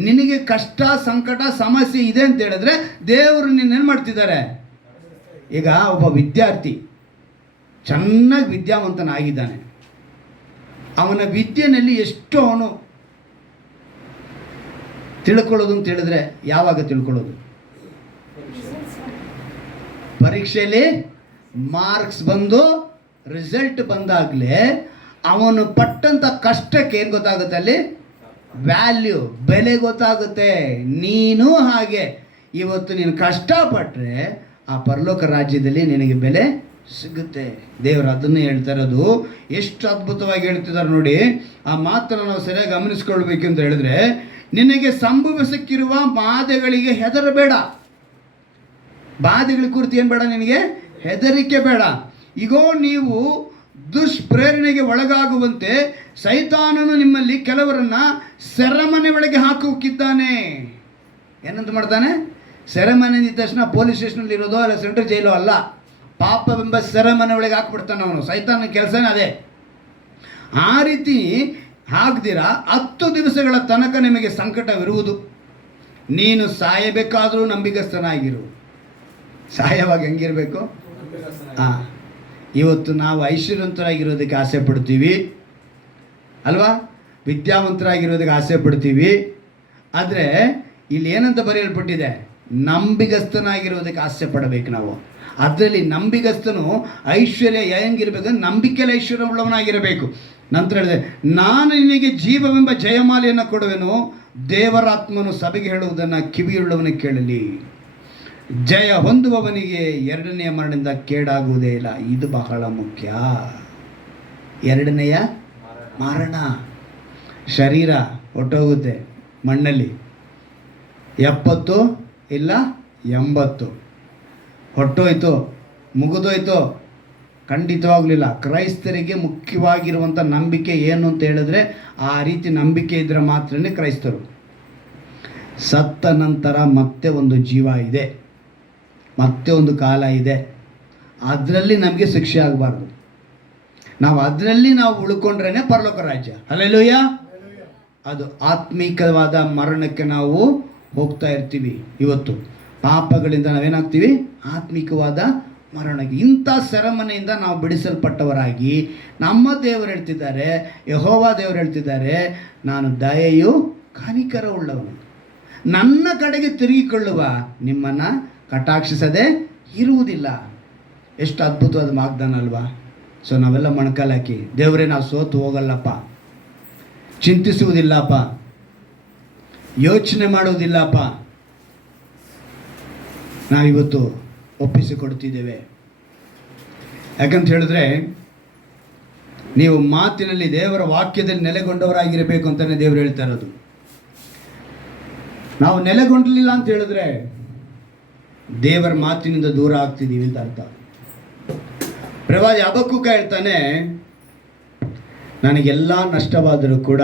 ನಿನಗೆ ಕಷ್ಟ, ಸಂಕಟ, ಸಮಸ್ಯೆ ಇದೆ ಅಂತ ಹೇಳಿದ್ರೆ ದೇವರು ನಿನ್ನೇನು ಮಾಡ್ತಿದ್ದಾರೆ? ಈಗ ಒಬ್ಬ ವಿದ್ಯಾರ್ಥಿ ಚೆನ್ನಾಗಿ ವಿದ್ಯಾವಂತನಾಗಿದ್ದಾನೆ. ಅವನ ವಿದ್ಯೆಯಲ್ಲಿ ಎಷ್ಟು ಅವನು ತಿಳ್ಕೊಳ್ಳೋದು ಅಂತ ಹೇಳಿದ್ರೆ ಯಾವಾಗ ತಿಳ್ಕೊಳ್ಳೋದು? ಪರೀಕ್ಷೆಯಲ್ಲಿ ಮಾರ್ಕ್ಸ್ ಬಂದು ರಿಸಲ್ಟ್ ಬಂದಾಗಲೇ ಅವನು ಪಟ್ಟಂಥ ಕಷ್ಟಕ್ಕೆ ಏನು ಗೊತ್ತಾಗುತ್ತೆ? ಅಲ್ಲಿ ವ್ಯಾಲ್ಯೂ, ಬೆಲೆ ಗೊತ್ತಾಗುತ್ತೆ. ನೀನು ಹಾಗೆ ಇವತ್ತು ನೀನು ಕಷ್ಟಪಟ್ಟರೆ ಆ ಪರಲೋಕ ರಾಜ್ಯದಲ್ಲಿ ನಿನಗೆ ಬೆಲೆ ಸಿಗುತ್ತೆ. ದೇವರು ಅದನ್ನೇ ಹೇಳ್ತಾ ಇರೋದು. ಎಷ್ಟು ಅದ್ಭುತವಾಗಿ ಹೇಳ್ತಿದ್ದಾರೆ ನೋಡಿ. ಆ ಮಾತನ್ನು ನಾವು ಸರಿಯಾಗಿ ಗಮನಿಸ್ಕೊಳ್ಬೇಕು ಅಂತ ಹೇಳಿದ್ರೆ, ನಿನಗೆ ಸಂಭವಿಸಕ್ಕಿರುವ ಬಾಧೆಗಳಿಗೆ ಹೆದರಬೇಡ. ಬಾಧೆಗಳ ಕುರಿತು ಏನು ಬೇಡ? ನಿನಗೆ ಹೆದರಿಕೆ ಬೇಡ. ಈಗೋ ನೀವು ದುಷ್ಪ್ರೇರಣೆಗೆ ಒಳಗಾಗುವಂತೆ ಸೈತಾನನು ನಿಮ್ಮಲ್ಲಿ ಕೆಲವರನ್ನ ಸೆರೆಮನೆ ಒಳಗೆ ಹಾಕೋಕಿದ್ದಾನೆ. ಏನಂತ ಮಾಡ್ತಾನೆ? ಸೆರೆಮನೆ ಅಂದ ತಕ್ಷಣ ಪೊಲೀಸ್ ಸ್ಟೇಷನಲ್ಲಿ ಇರೋದೋ ಅಲ್ಲ ಸೆಂಟ್ರಲ್ ಜೈಲು ಅಲ್ಲ. ಪಾಪವೆಂಬ ಸೆರೆಮನೆ ಒಳಗೆ ಹಾಕ್ಬಿಡ್ತಾನೆ ಅವನು. ಸೈತಾನ ಕೆಲಸನೇ ಅದೇ. ಆ ರೀತಿ ಹಾಕ್ದಿರ 10 ದಿವಸಗಳ ತನಕ ನಿಮಗೆ ಸಂಕಟವಿರುವುದು. ನೀನು ಸಾಯಬೇಕಾದರೂ ನಂಬಿಗಸ್ತನಾಗಿರು. ಸಾಯವಾಗ ಹೆಂಗಿರಬೇಕು? ಇವತ್ತು ನಾವು ಐಶ್ವರ್ಯವಂತರಾಗಿರೋದಕ್ಕೆ ಆಸೆ ಪಡ್ತೀವಿ ಅಲ್ವಾ? ವಿದ್ಯಾವಂತರಾಗಿರೋದಕ್ಕೆ ಆಸೆ ಪಡ್ತೀವಿ. ಆದರೆ ಇಲ್ಲಿ ಏನಂತ ಬರೆಯಲ್ಪಟ್ಟಿದೆ? ನಂಬಿಗಸ್ತನಾಗಿರೋದಕ್ಕೆ ಆಸೆ ಪಡಬೇಕು ನಾವು. ಅದರಲ್ಲಿ ನಂಬಿಗಸ್ತನು ಐಶ್ವರ್ಯ ಹೆಂಗಿರ್ಬೇಕು? ನಂಬಿಕೆಯಲ್ಲಿ ಐಶ್ವರ್ಯ ಉಳ್ಳವನಾಗಿರಬೇಕು. ನಂತರ ಹೇಳಿದೆ, ನಾನು ನಿನಗೆ ಜೀವವೆಂಬ ಜಯಮಾಲೆಯನ್ನು ಕೊಡುವೆನು, ದೇವರಾತ್ಮನು ಸಭೆಗೆ ಹೇಳುವುದನ್ನು ಕಿವಿಯುಳ್ಳವನಿಗೆ ಕೇಳಲಿ. ಜಯ ಹೊಂದುವವನಿಗೆ 2ನೆಯ ಮರಣದಿಂದ ಕೇಡಾಗುವುದೇ ಇಲ್ಲ. ಇದು ಬಹಳ ಮುಖ್ಯ. 2ನೆಯ ಮರಣ. ಶರೀರ ಹೊಟ್ಟೋಗುತ್ತೆ ಮಣ್ಣಲ್ಲಿ. 70 ಇಲ್ಲ 80 ಹೊಟ್ಟೋಯ್ತು, ಮುಗಿದೋಯ್ತು? ಖಂಡಿತವಾಗಲಿಲ್ಲ. ಕ್ರೈಸ್ತರಿಗೆ ಮುಖ್ಯವಾಗಿರುವಂಥ ನಂಬಿಕೆ ಏನು ಅಂತ ಹೇಳಿದ್ರೆ, ಆ ರೀತಿ ನಂಬಿಕೆ ಇದ್ದರೆ ಮಾತ್ರನೇ ಕ್ರೈಸ್ತರು. ಸತ್ತ ನಂತರ ಮತ್ತೆ ಒಂದು ಜೀವ ಇದೆ, ಮತ್ತೆ ಒಂದು ಕಾಲ ಇದೆ. ಅದರಲ್ಲಿ ನಮಗೆ ಶಿಕ್ಷೆ ಆಗಬಾರ್ದು. ನಾವು ಅದರಲ್ಲಿ ನಾವು ಉಳ್ಕೊಂಡ್ರೇ ಪರಲೋಕ ರಾಜ್ಯ. ಹಲ್ಲೆಲೂಯಾ. ಅದು ಆತ್ಮಿಕವಾದ ಮರಣಕ್ಕೆ ನಾವು ಹೋಗ್ತಾ ಇರ್ತೀವಿ. ಇವತ್ತು ಪಾಪಗಳಿಂದ ನಾವೇನಾಗ್ತೀವಿ? ಆತ್ಮಿಕವಾದ ಮರಣಕ್ಕೆ. ಇಂಥ ಸೆರೆಮನೆಯಿಂದ ನಾವು ಬಿಡಿಸಲ್ಪಟ್ಟವರಾಗಿ ನಮ್ಮ ದೇವರು ಹೇಳ್ತಿದ್ದಾರೆ, ಯೆಹೋವ ದೇವರು ಹೇಳ್ತಿದ್ದಾರೆ, ನಾನು ದಯೆಯು ಕನಿಕರ ಉಳ್ಳವನು, ನನ್ನ ಕಡೆಗೆ ತಿರುಗಿಕೊಳ್ಳುವ ನಿಮ್ಮನ್ನು ಕಟಾಕ್ಷಿಸದೆ ಇರುವುದಿಲ್ಲ. ಎಷ್ಟು ಅದ್ಭುತವಾದ ವಾಗ್ದಾನ ಅಲ್ವಾ? ಸೊ ನಾವೆಲ್ಲ ಮೊಣಕಾಲಾಕಿ, ದೇವರೇ ನಾವು ಸೋತು ಹೋಗಲ್ಲಪ್ಪ, ಚಿಂತಿಸುವುದಿಲ್ಲಪ್ಪ, ಯೋಚನೆ ಮಾಡುವುದಿಲ್ಲಪ್ಪ, ನಾವಿವತ್ತು ಒಪ್ಪಿಸಿಕೊಡ್ತಿದ್ದೇವೆ. ಯಾಕಂತ ಹೇಳಿದ್ರೆ, ನೀವು ಮಾತಿನಲ್ಲಿ ದೇವರ ವಾಕ್ಯದಲ್ಲಿ ನೆಲೆಗೊಂಡವರಾಗಿರಬೇಕು ಅಂತಲೇ ದೇವರು ಹೇಳ್ತಾ ಇರೋದು. ನಾವು ನೆಲೆಗೊಂಡಿಲ್ಲ ಅಂತ ಹೇಳಿದ್ರೆ ದೇವರ ಮಾತಿನಿಂದ ದೂರ ಆಗ್ತಿದ್ದೀವಿ ಅಂತ ಅರ್ಥ. ಪ್ರವಾದಿ ಹಬಕ್ಕೂಕ ಹೇಳ್ತಾನೆ, ನನಗೆಲ್ಲ ನಷ್ಟವಾದರೂ ಕೂಡ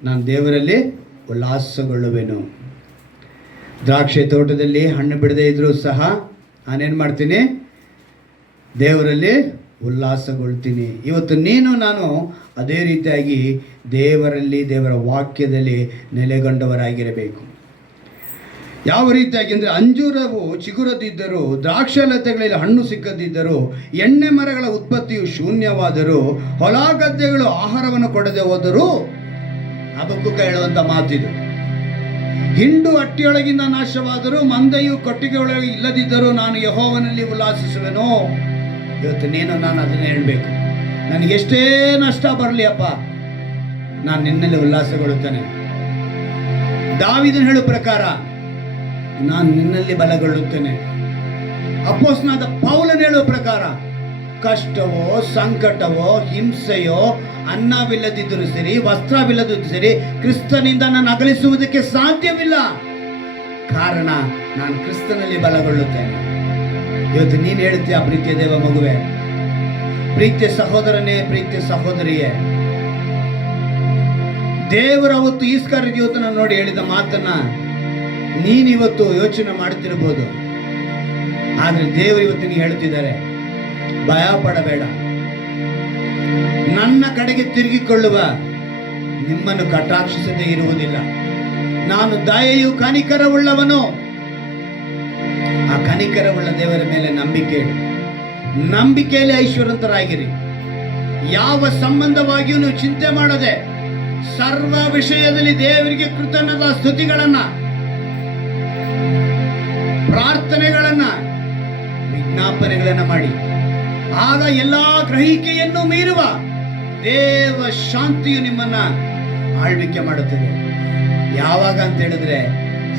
ನಾನು ದೇವರಲ್ಲಿ ಉಲ್ಲಾಸಗೊಳ್ಳುವೆನು. ದ್ರಾಕ್ಷಿ ತೋಟದಲ್ಲಿ ಹಣ್ಣು ಬಿಡದೇ ಇದ್ದರೂ ಸಹ ನಾನೇನು ಮಾಡ್ತೀನಿ? ದೇವರಲ್ಲಿ ಉಲ್ಲಾಸಗೊಳ್ತೀನಿ. ಇವತ್ತು ನೀನು ನಾನು ಅದೇ ರೀತಿಯಾಗಿ ದೇವರಲ್ಲಿ, ದೇವರ ವಾಕ್ಯದಲ್ಲಿ ನೆಲೆಗೊಂಡವರಾಗಿರಬೇಕು. ಯಾವ ರೀತಿಯಾಗಿ ಅಂದರೆ, ಅಂಜೂರವು ಚಿಗುರದಿದ್ದರೂ, ದ್ರಾಕ್ಷಾಲತೆಗಳಲ್ಲಿ ಹಣ್ಣು ಸಿಕ್ಕದಿದ್ದರೂ, ಎಣ್ಣೆ ಮರಗಳ ಉತ್ಪತ್ತಿಯು ಶೂನ್ಯವಾದರೂ, ಹೊಲ ಗದ್ದೆಗಳು ಆಹಾರವನ್ನು ಕೊಡದೆ ಹೋದರೂ, ಹಬಕ್ಕೂಕ ಹೇಳುವಂಥ ಮಾತಿದು. ಹಿಂಡು ಅಟ್ಟಿಯೊಳಗಿಂದ ನಾಶವಾದರೂ, ಮಂದೆಯು ಕೊಟ್ಟಿಗೆಯೊಳಗೆ ಇಲ್ಲದಿದ್ದರೂ, ನಾನು ಯೆಹೋವನಲ್ಲಿ ಉಲ್ಲಾಸಿಸುವೆನೋ. ಇವತ್ತು ನೀನು ನಾನು ಅದನ್ನೇ ಹೇಳಬೇಕು. ನನಗೆಷ್ಟೇ ನಷ್ಟ ಬರಲಿ ಅಪ್ಪ, ನಾನು ನಿನ್ನಲ್ಲಿ ಉಲ್ಲಾಸಗೊಳ್ಳುತ್ತೇನೆ. ದಾವೀದನು ಹೇಳುವ ಪ್ರಕಾರ, ನಾನು ನಿನ್ನಲ್ಲಿ ಬಲಗೊಳ್ಳುತ್ತೇನೆ. ಅಪೊಸ್ತಲನಾದ ಪೌಲನು ಹೇಳುವ ಪ್ರಕಾರ, ಕಷ್ಟವೋ ಸಂಕಟವೋ ಹಿಂಸೆಯೋ ಅನ್ನವಿಲ್ಲದಿದ್ದರೂ ಸರಿ, ವಸ್ತ್ರವಿಲ್ಲದಿದ್ದರೂ ಸರಿ, ಕ್ರಿಸ್ತನಿಂದ ನಾನು ಅಗಲಿಸುವುದಕ್ಕೆ ಸಾಧ್ಯವಿಲ್ಲ. ಕಾರಣ ನಾನು ಕ್ರಿಸ್ತನಲ್ಲಿ ಬಲಗೊಳ್ಳುತ್ತೇನೆ. ಇವತ್ತು ನೀನು ಹೇಳ್ತೀಯ, ಪ್ರೀತಿಯ ದೇವ ಮಗುವೆ, ಪ್ರೀತಿಯ ಸಹೋದರನೇ, ಪ್ರೀತಿಯ ಸಹೋದರಿಯೇ, ದೇವರು ಅವತ್ತು ಈಸ್ಕರಿಯೋತನ ಇವತ್ತು ನಾನು ನೋಡಿ ಹೇಳಿದ ಮಾತನ್ನ ನೀನಿವತ್ತು ಯೋಚನೆ ಮಾಡ್ತಿರ್ಬೋದು. ಆದರೆ ದೇವರು ಇವತ್ತು ನೀವು ಹೇಳ್ತಿದ್ದಾರೆ, ಭಯ ಪಡಬೇಡ, ನನ್ನ ಕಡೆಗೆ ತಿರುಗಿಕೊಳ್ಳುವ ನಿಮ್ಮನ್ನು ಕಟಾಕ್ಷಿಸದೇ ಇರುವುದಿಲ್ಲ. ನಾನು ದಯೆಯು ಕನಿಕರವುಳ್ಳವನು. ಆ ಕನಿಕರವುಳ್ಳ ದೇವರ ಮೇಲೆ ನಂಬಿಕೆ ಇಡು. ನಂಬಿಕೆಯಲ್ಲಿ ಐಶ್ವರ್ಯವಂತರಾಗಿರಿ. ಯಾವ ಸಂಬಂಧವಾಗಿಯೂ ನೀವು ಚಿಂತೆ ಮಾಡದೆ ಸರ್ವ ವಿಷಯದಲ್ಲಿ ದೇವರಿಗೆ ಕೃತಜ್ಞತಾ ಸ್ತುತಿಗಳನ್ನ, ಪ್ರಾರ್ಥನೆಗಳನ್ನ, ವಿಜ್ಞಾಪನೆಗಳನ್ನ ಮಾಡಿ, ಆಗ ಎಲ್ಲಾ ಗ್ರಹಿಕೆಯನ್ನು ಮೀರುವ ದೇವ ಶಾಂತಿಯು ನಿಮ್ಮನ್ನ ಆಳ್ವಿಕೆ ಮಾಡುತ್ತದೆ. ಯಾವಾಗ ಅಂತ ಹೇಳಿದ್ರೆ,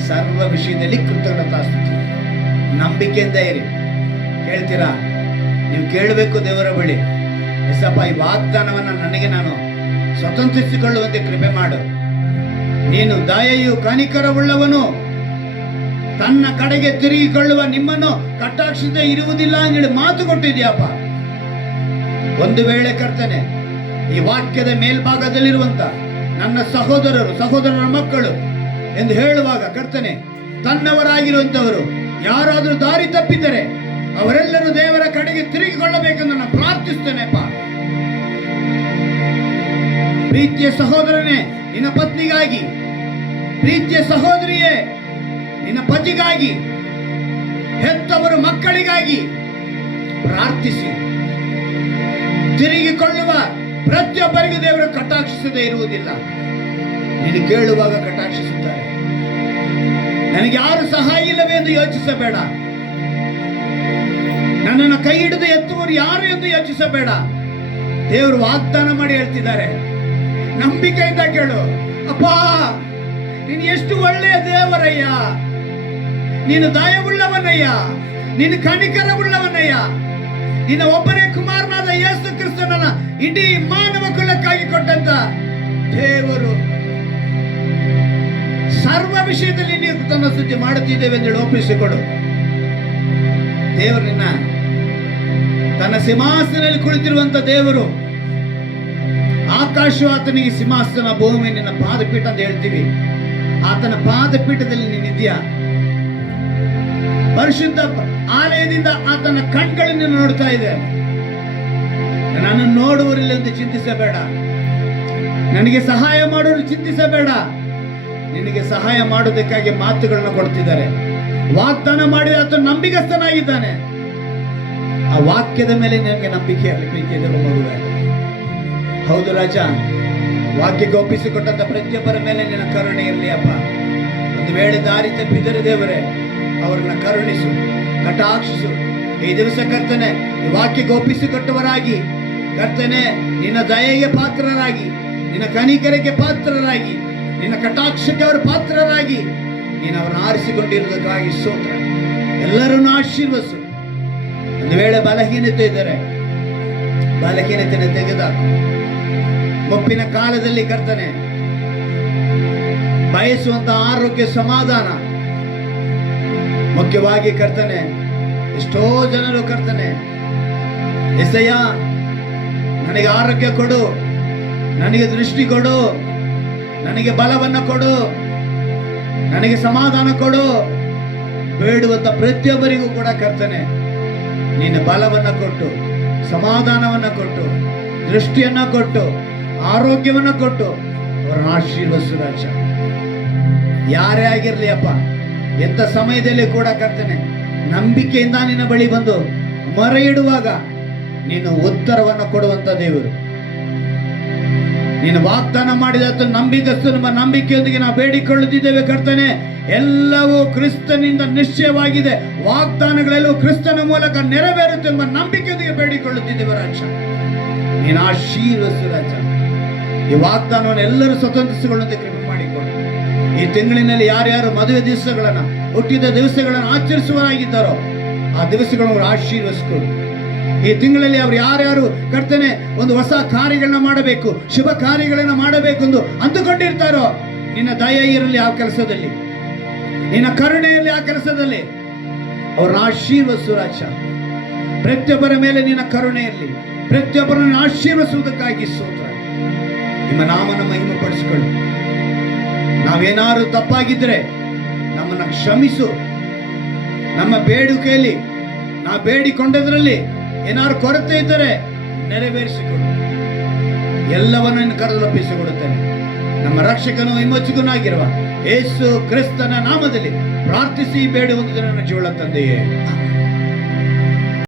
ಸರ್ವ ವಿಷಯದಲ್ಲಿ ಕೃತಜ್ಞತಾ ಸ್ತುತಿ, ನಂಬಿಕೆಯಿಂದ ಇರಿ. ಕೇಳ್ತೀರಾ? ನೀವು ಕೇಳಬೇಕು ದೇವರ ಬಳಿ, ಎಸಪ್ಪ ಈ ವಾಗ್ದಾನವನ್ನ ನನಗೆ ನಾನು ಸ್ವತಂತ್ರಿಸಿಕೊಳ್ಳುವಂತೆ ಕೃಪೆ ಮಾಡು. ನೀನು ದಯೆಯು ಕನಿಕರವುಳ್ಳವನು, ತನ್ನ ಕಡೆಗೆ ತಿರುಗಿಕೊಳ್ಳುವ ನಿಮ್ಮನ್ನು ಕಟಾಕ್ಷಿಸದೆ ಇರುವುದಿಲ್ಲ ಅಂತೇಳಿ ಮಾತು ಕೊಟ್ಟಿದ್ಯಪ್ಪ. ಒಂದು ವೇಳೆ ಕರ್ತನೆ, ಈ ವಾಕ್ಯದ ಮೇಲ್ಭಾಗದಲ್ಲಿರುವಂತ ನನ್ನ ಸಹೋದರರು, ಸಹೋದರರ ಮಕ್ಕಳು ಎಂದು ಹೇಳುವಾಗ ಕರ್ತನೆ, ತನ್ನವರಾಗಿರುವಂತವರು ಯಾರಾದರೂ ದಾರಿ ತಪ್ಪಿದರೆ ಅವರೆಲ್ಲರೂ ದೇವರ ಕಡೆಗೆ ತಿರುಗಿಕೊಳ್ಳಬೇಕೆಂದು ನಾನು ಪ್ರಾರ್ಥಿಸ್ತೇನೆಪ್ಪ. ಪ್ರೀತಿಯ ಸಹೋದರನೇ, ನಿನ್ನ ಪತ್ನಿಗಾಗಿ, ಪ್ರೀತಿಯ ಸಹೋದರಿಯೇ, ನಿನ್ನ ಪತಿಗಾಗಿ, ಹೆತ್ತವರು ಮಕ್ಕಳಿಗಾಗಿ ಪ್ರಾರ್ಥಿಸಿ. ತಿರುಗಿಕೊಳ್ಳುವ ಪ್ರತಿಯೊಬ್ಬರಿಗೂ ದೇವರು ಕಟಾಕ್ಷಿಸದೇ ಇರುವುದಿಲ್ಲ. ನೀನು ಕೇಳುವಾಗ ಕಟಾಕ್ಷಿಸುತ್ತಾರೆ. ನನಗೆ ಯಾರು ಸಹಾಯ ಇಲ್ಲವೇ ಎಂದು ಯೋಚಿಸಬೇಡ. ನನ್ನನ್ನು ಕೈ ಹಿಡಿದು ಎತ್ತುವರು ಯಾರು ಎಂದು ಯೋಚಿಸಬೇಡ. ದೇವರು ವಾಗ್ದಾನ ಮಾಡಿ ಹೇಳ್ತಿದ್ದಾರೆ, ನಂಬಿಕೆಯಿಂದ ಕೇಳು. ಅಪ್ಪ, ನೀನು ಎಷ್ಟು ಒಳ್ಳೆಯ ದೇವರಯ್ಯ, ನೀನು ದಯವುಳ್ಳವನಯ್ಯ, ನೀನು ಕನಿಕರವುಳ್ಳವನಯ್ಯ. ನಿನ್ನ ಒಬ್ಬನೇ ಕುಮಾರನಾದ ಯೇಸು ಕ್ರಿಸ್ತನನ್ನ ಇಡೀ ಮಾನವ ಕುಲಕ್ಕಾಗಿ ಕೊಟ್ಟಂತ ದೇವರು. ಸರ್ವ ವಿಷಯದಲ್ಲಿ ನೀವು ತನ್ನ ಸ್ತುತಿ ಮಾಡುತ್ತಿದ್ದೇವೆ ಎಂದು ಒಪ್ಪಿಸಿಕೊಡು. ದೇವರನ್ನ ತನ್ನ ಸಿಂಹಾಸನದಲ್ಲಿ ಕುಳಿತಿರುವಂತ ದೇವರು, ಆಕಾಶ ಆತನಿಗೆ ಸಿಂಹಾಸನ, ಭೂಮಿ ನಿನ್ನ ಪಾದಪೀಠ ಅಂತ ಹೇಳ್ತೀವಿ. ಆತನ ಪಾದಪೀಠದಲ್ಲಿ ನೀನಿದ್ಯಾ? ಪರಿಶುದ್ಧ ಆಲಯದಿಂದ ಆತನ ಕಣ್ಗಳನ್ನು ನೋಡ್ತಾ ಇದೆ. ನನ್ನನ್ನು ನೋಡುವರಿಲ್ಲ ಎಂದು ಚಿಂತಿಸಬೇಡ, ನನಗೆ ಸಹಾಯ ಮಾಡೋರು ಚಿಂತಿಸಬೇಡ. ನಿನಗೆ ಸಹಾಯ ಮಾಡೋದಕ್ಕಾಗಿ ಮಾತುಗಳನ್ನ ಕೊಡ್ತಿದ್ದಾರೆ. ವಾಗ್ದಾನ ಮಾಡಿ ಆತ ನಂಬಿಗಸ್ತನಾಗಿದ್ದಾನೆ. ಆ ವಾಕ್ಯದ ಮೇಲೆ ನಿನಗೆ ನಂಬಿಕೆ ಪ್ರೀತಿಯ ಮಗುವೆ. ಹೌದು ರಾಜ, ವಾಕ್ಯಕ್ಕೆ ಒಪ್ಪಿಸಿಕೊಟ್ಟಂತ ಪ್ರತಿಯೊಬ್ಬರ ಮೇಲೆ ನಿನ್ನ ಕರುಣೆ ಇರಲಿ ಅಪ್ಪ. ಒಂದು ವೇಳೆ ದಾರಿ ತಪ್ಪಿದರೆ ದೇವರೇ ಅವರನ್ನ ಕರುಣಿಸು, ಕಟಾಕ್ಷಿಸು. ಈ ದಿವಸ ಕರ್ತನೆ ಈ ವಾಕ್ಯಕ್ಕೆ ಒಪ್ಪಿಸಿಕೊಟ್ಟವರಾಗಿ ಕರ್ತನೆ ನಿನ್ನ ದಯೆಗೆ ಪಾತ್ರರಾಗಿ, ನಿನ್ನ ಕನಿಕರಿಗೆ ಪಾತ್ರರಾಗಿ, ನಿನ್ನ ಕಟಾಕ್ಷಕ್ಕೆ ಅವರು ಪಾತ್ರರಾಗಿ ನೀನು ಅವರನ್ನು ಆರಿಸಿಕೊಂಡಿರುವುದಕ್ಕಾಗಿ ಸ್ತೋತ್ರ. ಎಲ್ಲರನ್ನು ಆಶೀರ್ವಸು. ಒಂದು ವೇಳೆ ಬಲಹೀನತೆ ಇದ್ದರೆ ಬಲಹೀನತೆಯನ್ನು ತೆಗೆದಾಕು. ಮುಪ್ಪಿನ ಕಾಲದಲ್ಲಿ ಕರ್ತನೆ ಬಯಸುವಂತ ಆರೋಗ್ಯ, ಸಮಾಧಾನ, ಮುಖ್ಯವಾಗಿ ಕರ್ತನೆ ಎಷ್ಟೋ ಜನರು ಕರ್ತನೆ ಎಸಯ್ಯ ನನಗೆ ಆರೋಗ್ಯ ಕೊಡು, ನನಗೆ ದೃಷ್ಟಿ ಕೊಡು, ನನಗೆ ಬಲವನ್ನು ಕೊಡು, ನನಗೆ ಸಮಾಧಾನ ಕೊಡು ಬೇಡುವಂತ ಪ್ರತಿಯೊಬ್ಬರಿಗೂ ಕೂಡ ಕರ್ತನೆ ನೀನು ಬಲವನ್ನ ಕೊಟ್ಟು, ಸಮಾಧಾನವನ್ನ ಕೊಟ್ಟು, ದೃಷ್ಟಿಯನ್ನ ಕೊಟ್ಟು, ಆರೋಗ್ಯವನ್ನ ಕೊಟ್ಟು ಅವರನ್ನು ಆಶೀರ್ವದಿಸು ರಾಜ. ಯಾರೇ ಆಗಿರ್ಲಿ ಅಪ್ಪ, ಎಂತ ಸಮಯದಲ್ಲಿ ಕೂಡ ಕರ್ತನೆ ನಂಬಿಕೆಯಿಂದ ನಿನ್ನ ಬಳಿ ಬಂದು ಮೊರೆ ಇಡುವಾಗ ನೀನು ಉತ್ತರವನ್ನು ಕೊಡುವಂತ ದೇವರು. ನೀನು ವಾಗ್ದಾನ ಮಾಡಿದ ನಂಬಿಕಸ್ತು ನಮ್ಮ ನಂಬಿಕೆಯೊಂದಿಗೆ ನಾವು ಬೇಡಿಕೊಳ್ಳುತ್ತಿದ್ದೇವೆ ಕರ್ತನೆ. ಎಲ್ಲವೂ ಕ್ರಿಸ್ತನಿಂದ ನಿಶ್ಚಯವಾಗಿದೆ. ವಾಗ್ದಾನಗಳೆಲ್ಲವೂ ಕ್ರಿಸ್ತನ ಮೂಲಕ ನೆರವೇರುತ್ತೆ ಎಂಬ ನಂಬಿಕೆಯೊಂದಿಗೆ ಬೇಡಿಕೊಳ್ಳುತ್ತಿದ್ದೇವೆ ರಾಜ. ನೀನು ಆಶೀರ್ವದಿಸು ರಾಜ. ಈ ವಾಗ್ದಾನವನ್ನು ಎಲ್ಲರೂ ಸ್ವತಂತ್ರಿಸಿಕೊಳ್ಳುವಂತೆ ಕೃಪೆ ಮಾಡಿಕೊಳ್ಳು. ಈ ತಿಂಗಳಿನಲ್ಲಿ ಯಾರ್ಯಾರು ಮದುವೆ ದಿವಸಗಳನ್ನ, ಹುಟ್ಟಿದ ದಿವಸಗಳನ್ನು ಆಚರಿಸುವರಾಗಿದ್ದಾರೋ ಆ ದಿವಸಗಳನ್ನು ಆಶೀರ್ವದಿಸಿಕೊಳ್ಳು. ಈ ತಿಂಗಳಲ್ಲಿ ಅವರು ಯಾರ್ಯಾರು ಕರ್ತನೆ ಒಂದು ಹೊಸ ಕಾರ್ಯಗಳನ್ನ ಮಾಡಬೇಕು, ಶುಭ ಕಾರ್ಯಗಳನ್ನ ಮಾಡಬೇಕು ಎಂದು ಅಂದುಕೊಂಡಿರ್ತಾರೋ ನಿನ್ನ ದಯ ಇರಲಿ ಆ ಕೆಲಸದಲ್ಲಿ, ನಿನ್ನ ಕರುಣೆ ಇರಲಿ ಆ ಕೆಲಸದಲ್ಲಿ. ಅವ್ರನ್ನ ಆಶೀರ್ವದಿಸು ರಾಜ. ಪ್ರತಿಯೊಬ್ಬರ ಮೇಲೆ ನಿನ್ನ ಕರುಣೆ ಇರಲಿ, ಪ್ರತಿಯೊಬ್ಬರನ್ನು ಆಶೀರ್ವದಿಸುವುದಕ್ಕಾಗಿ ಸ್ತೋತ್ರ. ನಿಮ್ಮ ನಾಮನ ಮಹಿಮೆ ಪಡಿಸಿಕೊಳ್ಳು. ನಾವೇನಾದ್ರು ತಪ್ಪಾಗಿದ್ರೆ ನಮ್ಮನ್ನ ಕ್ಷಮಿಸು. ನಮ್ಮ ಬೇಡಿಕೆಯಲ್ಲಿ ನಾವು ಬೇಡಿಕೊಂಡದ್ರಲ್ಲಿ ಏನಾದ್ರು ಕೊರತೆ ಇದ್ದರೆ ನೆರವೇರಿಸಿಕೊಡು. ಎಲ್ಲವನ್ನು ನಿನ್ನ ಕರೆದು ಒಪ್ಪಿಸಿಕೊಡುತ್ತೇನೆ. ನಮ್ಮ ರಕ್ಷಕನು ವಿಮೋಚಕನಾಗಿರುವ ಯೇಸು ಕ್ರಿಸ್ತನ ನಾಮದಲ್ಲಿ ಪ್ರಾರ್ಥಿಸಿ ಬೇಡುವುದು ನನ್ನ ಜೀವನ ತಂದೆಯೇ.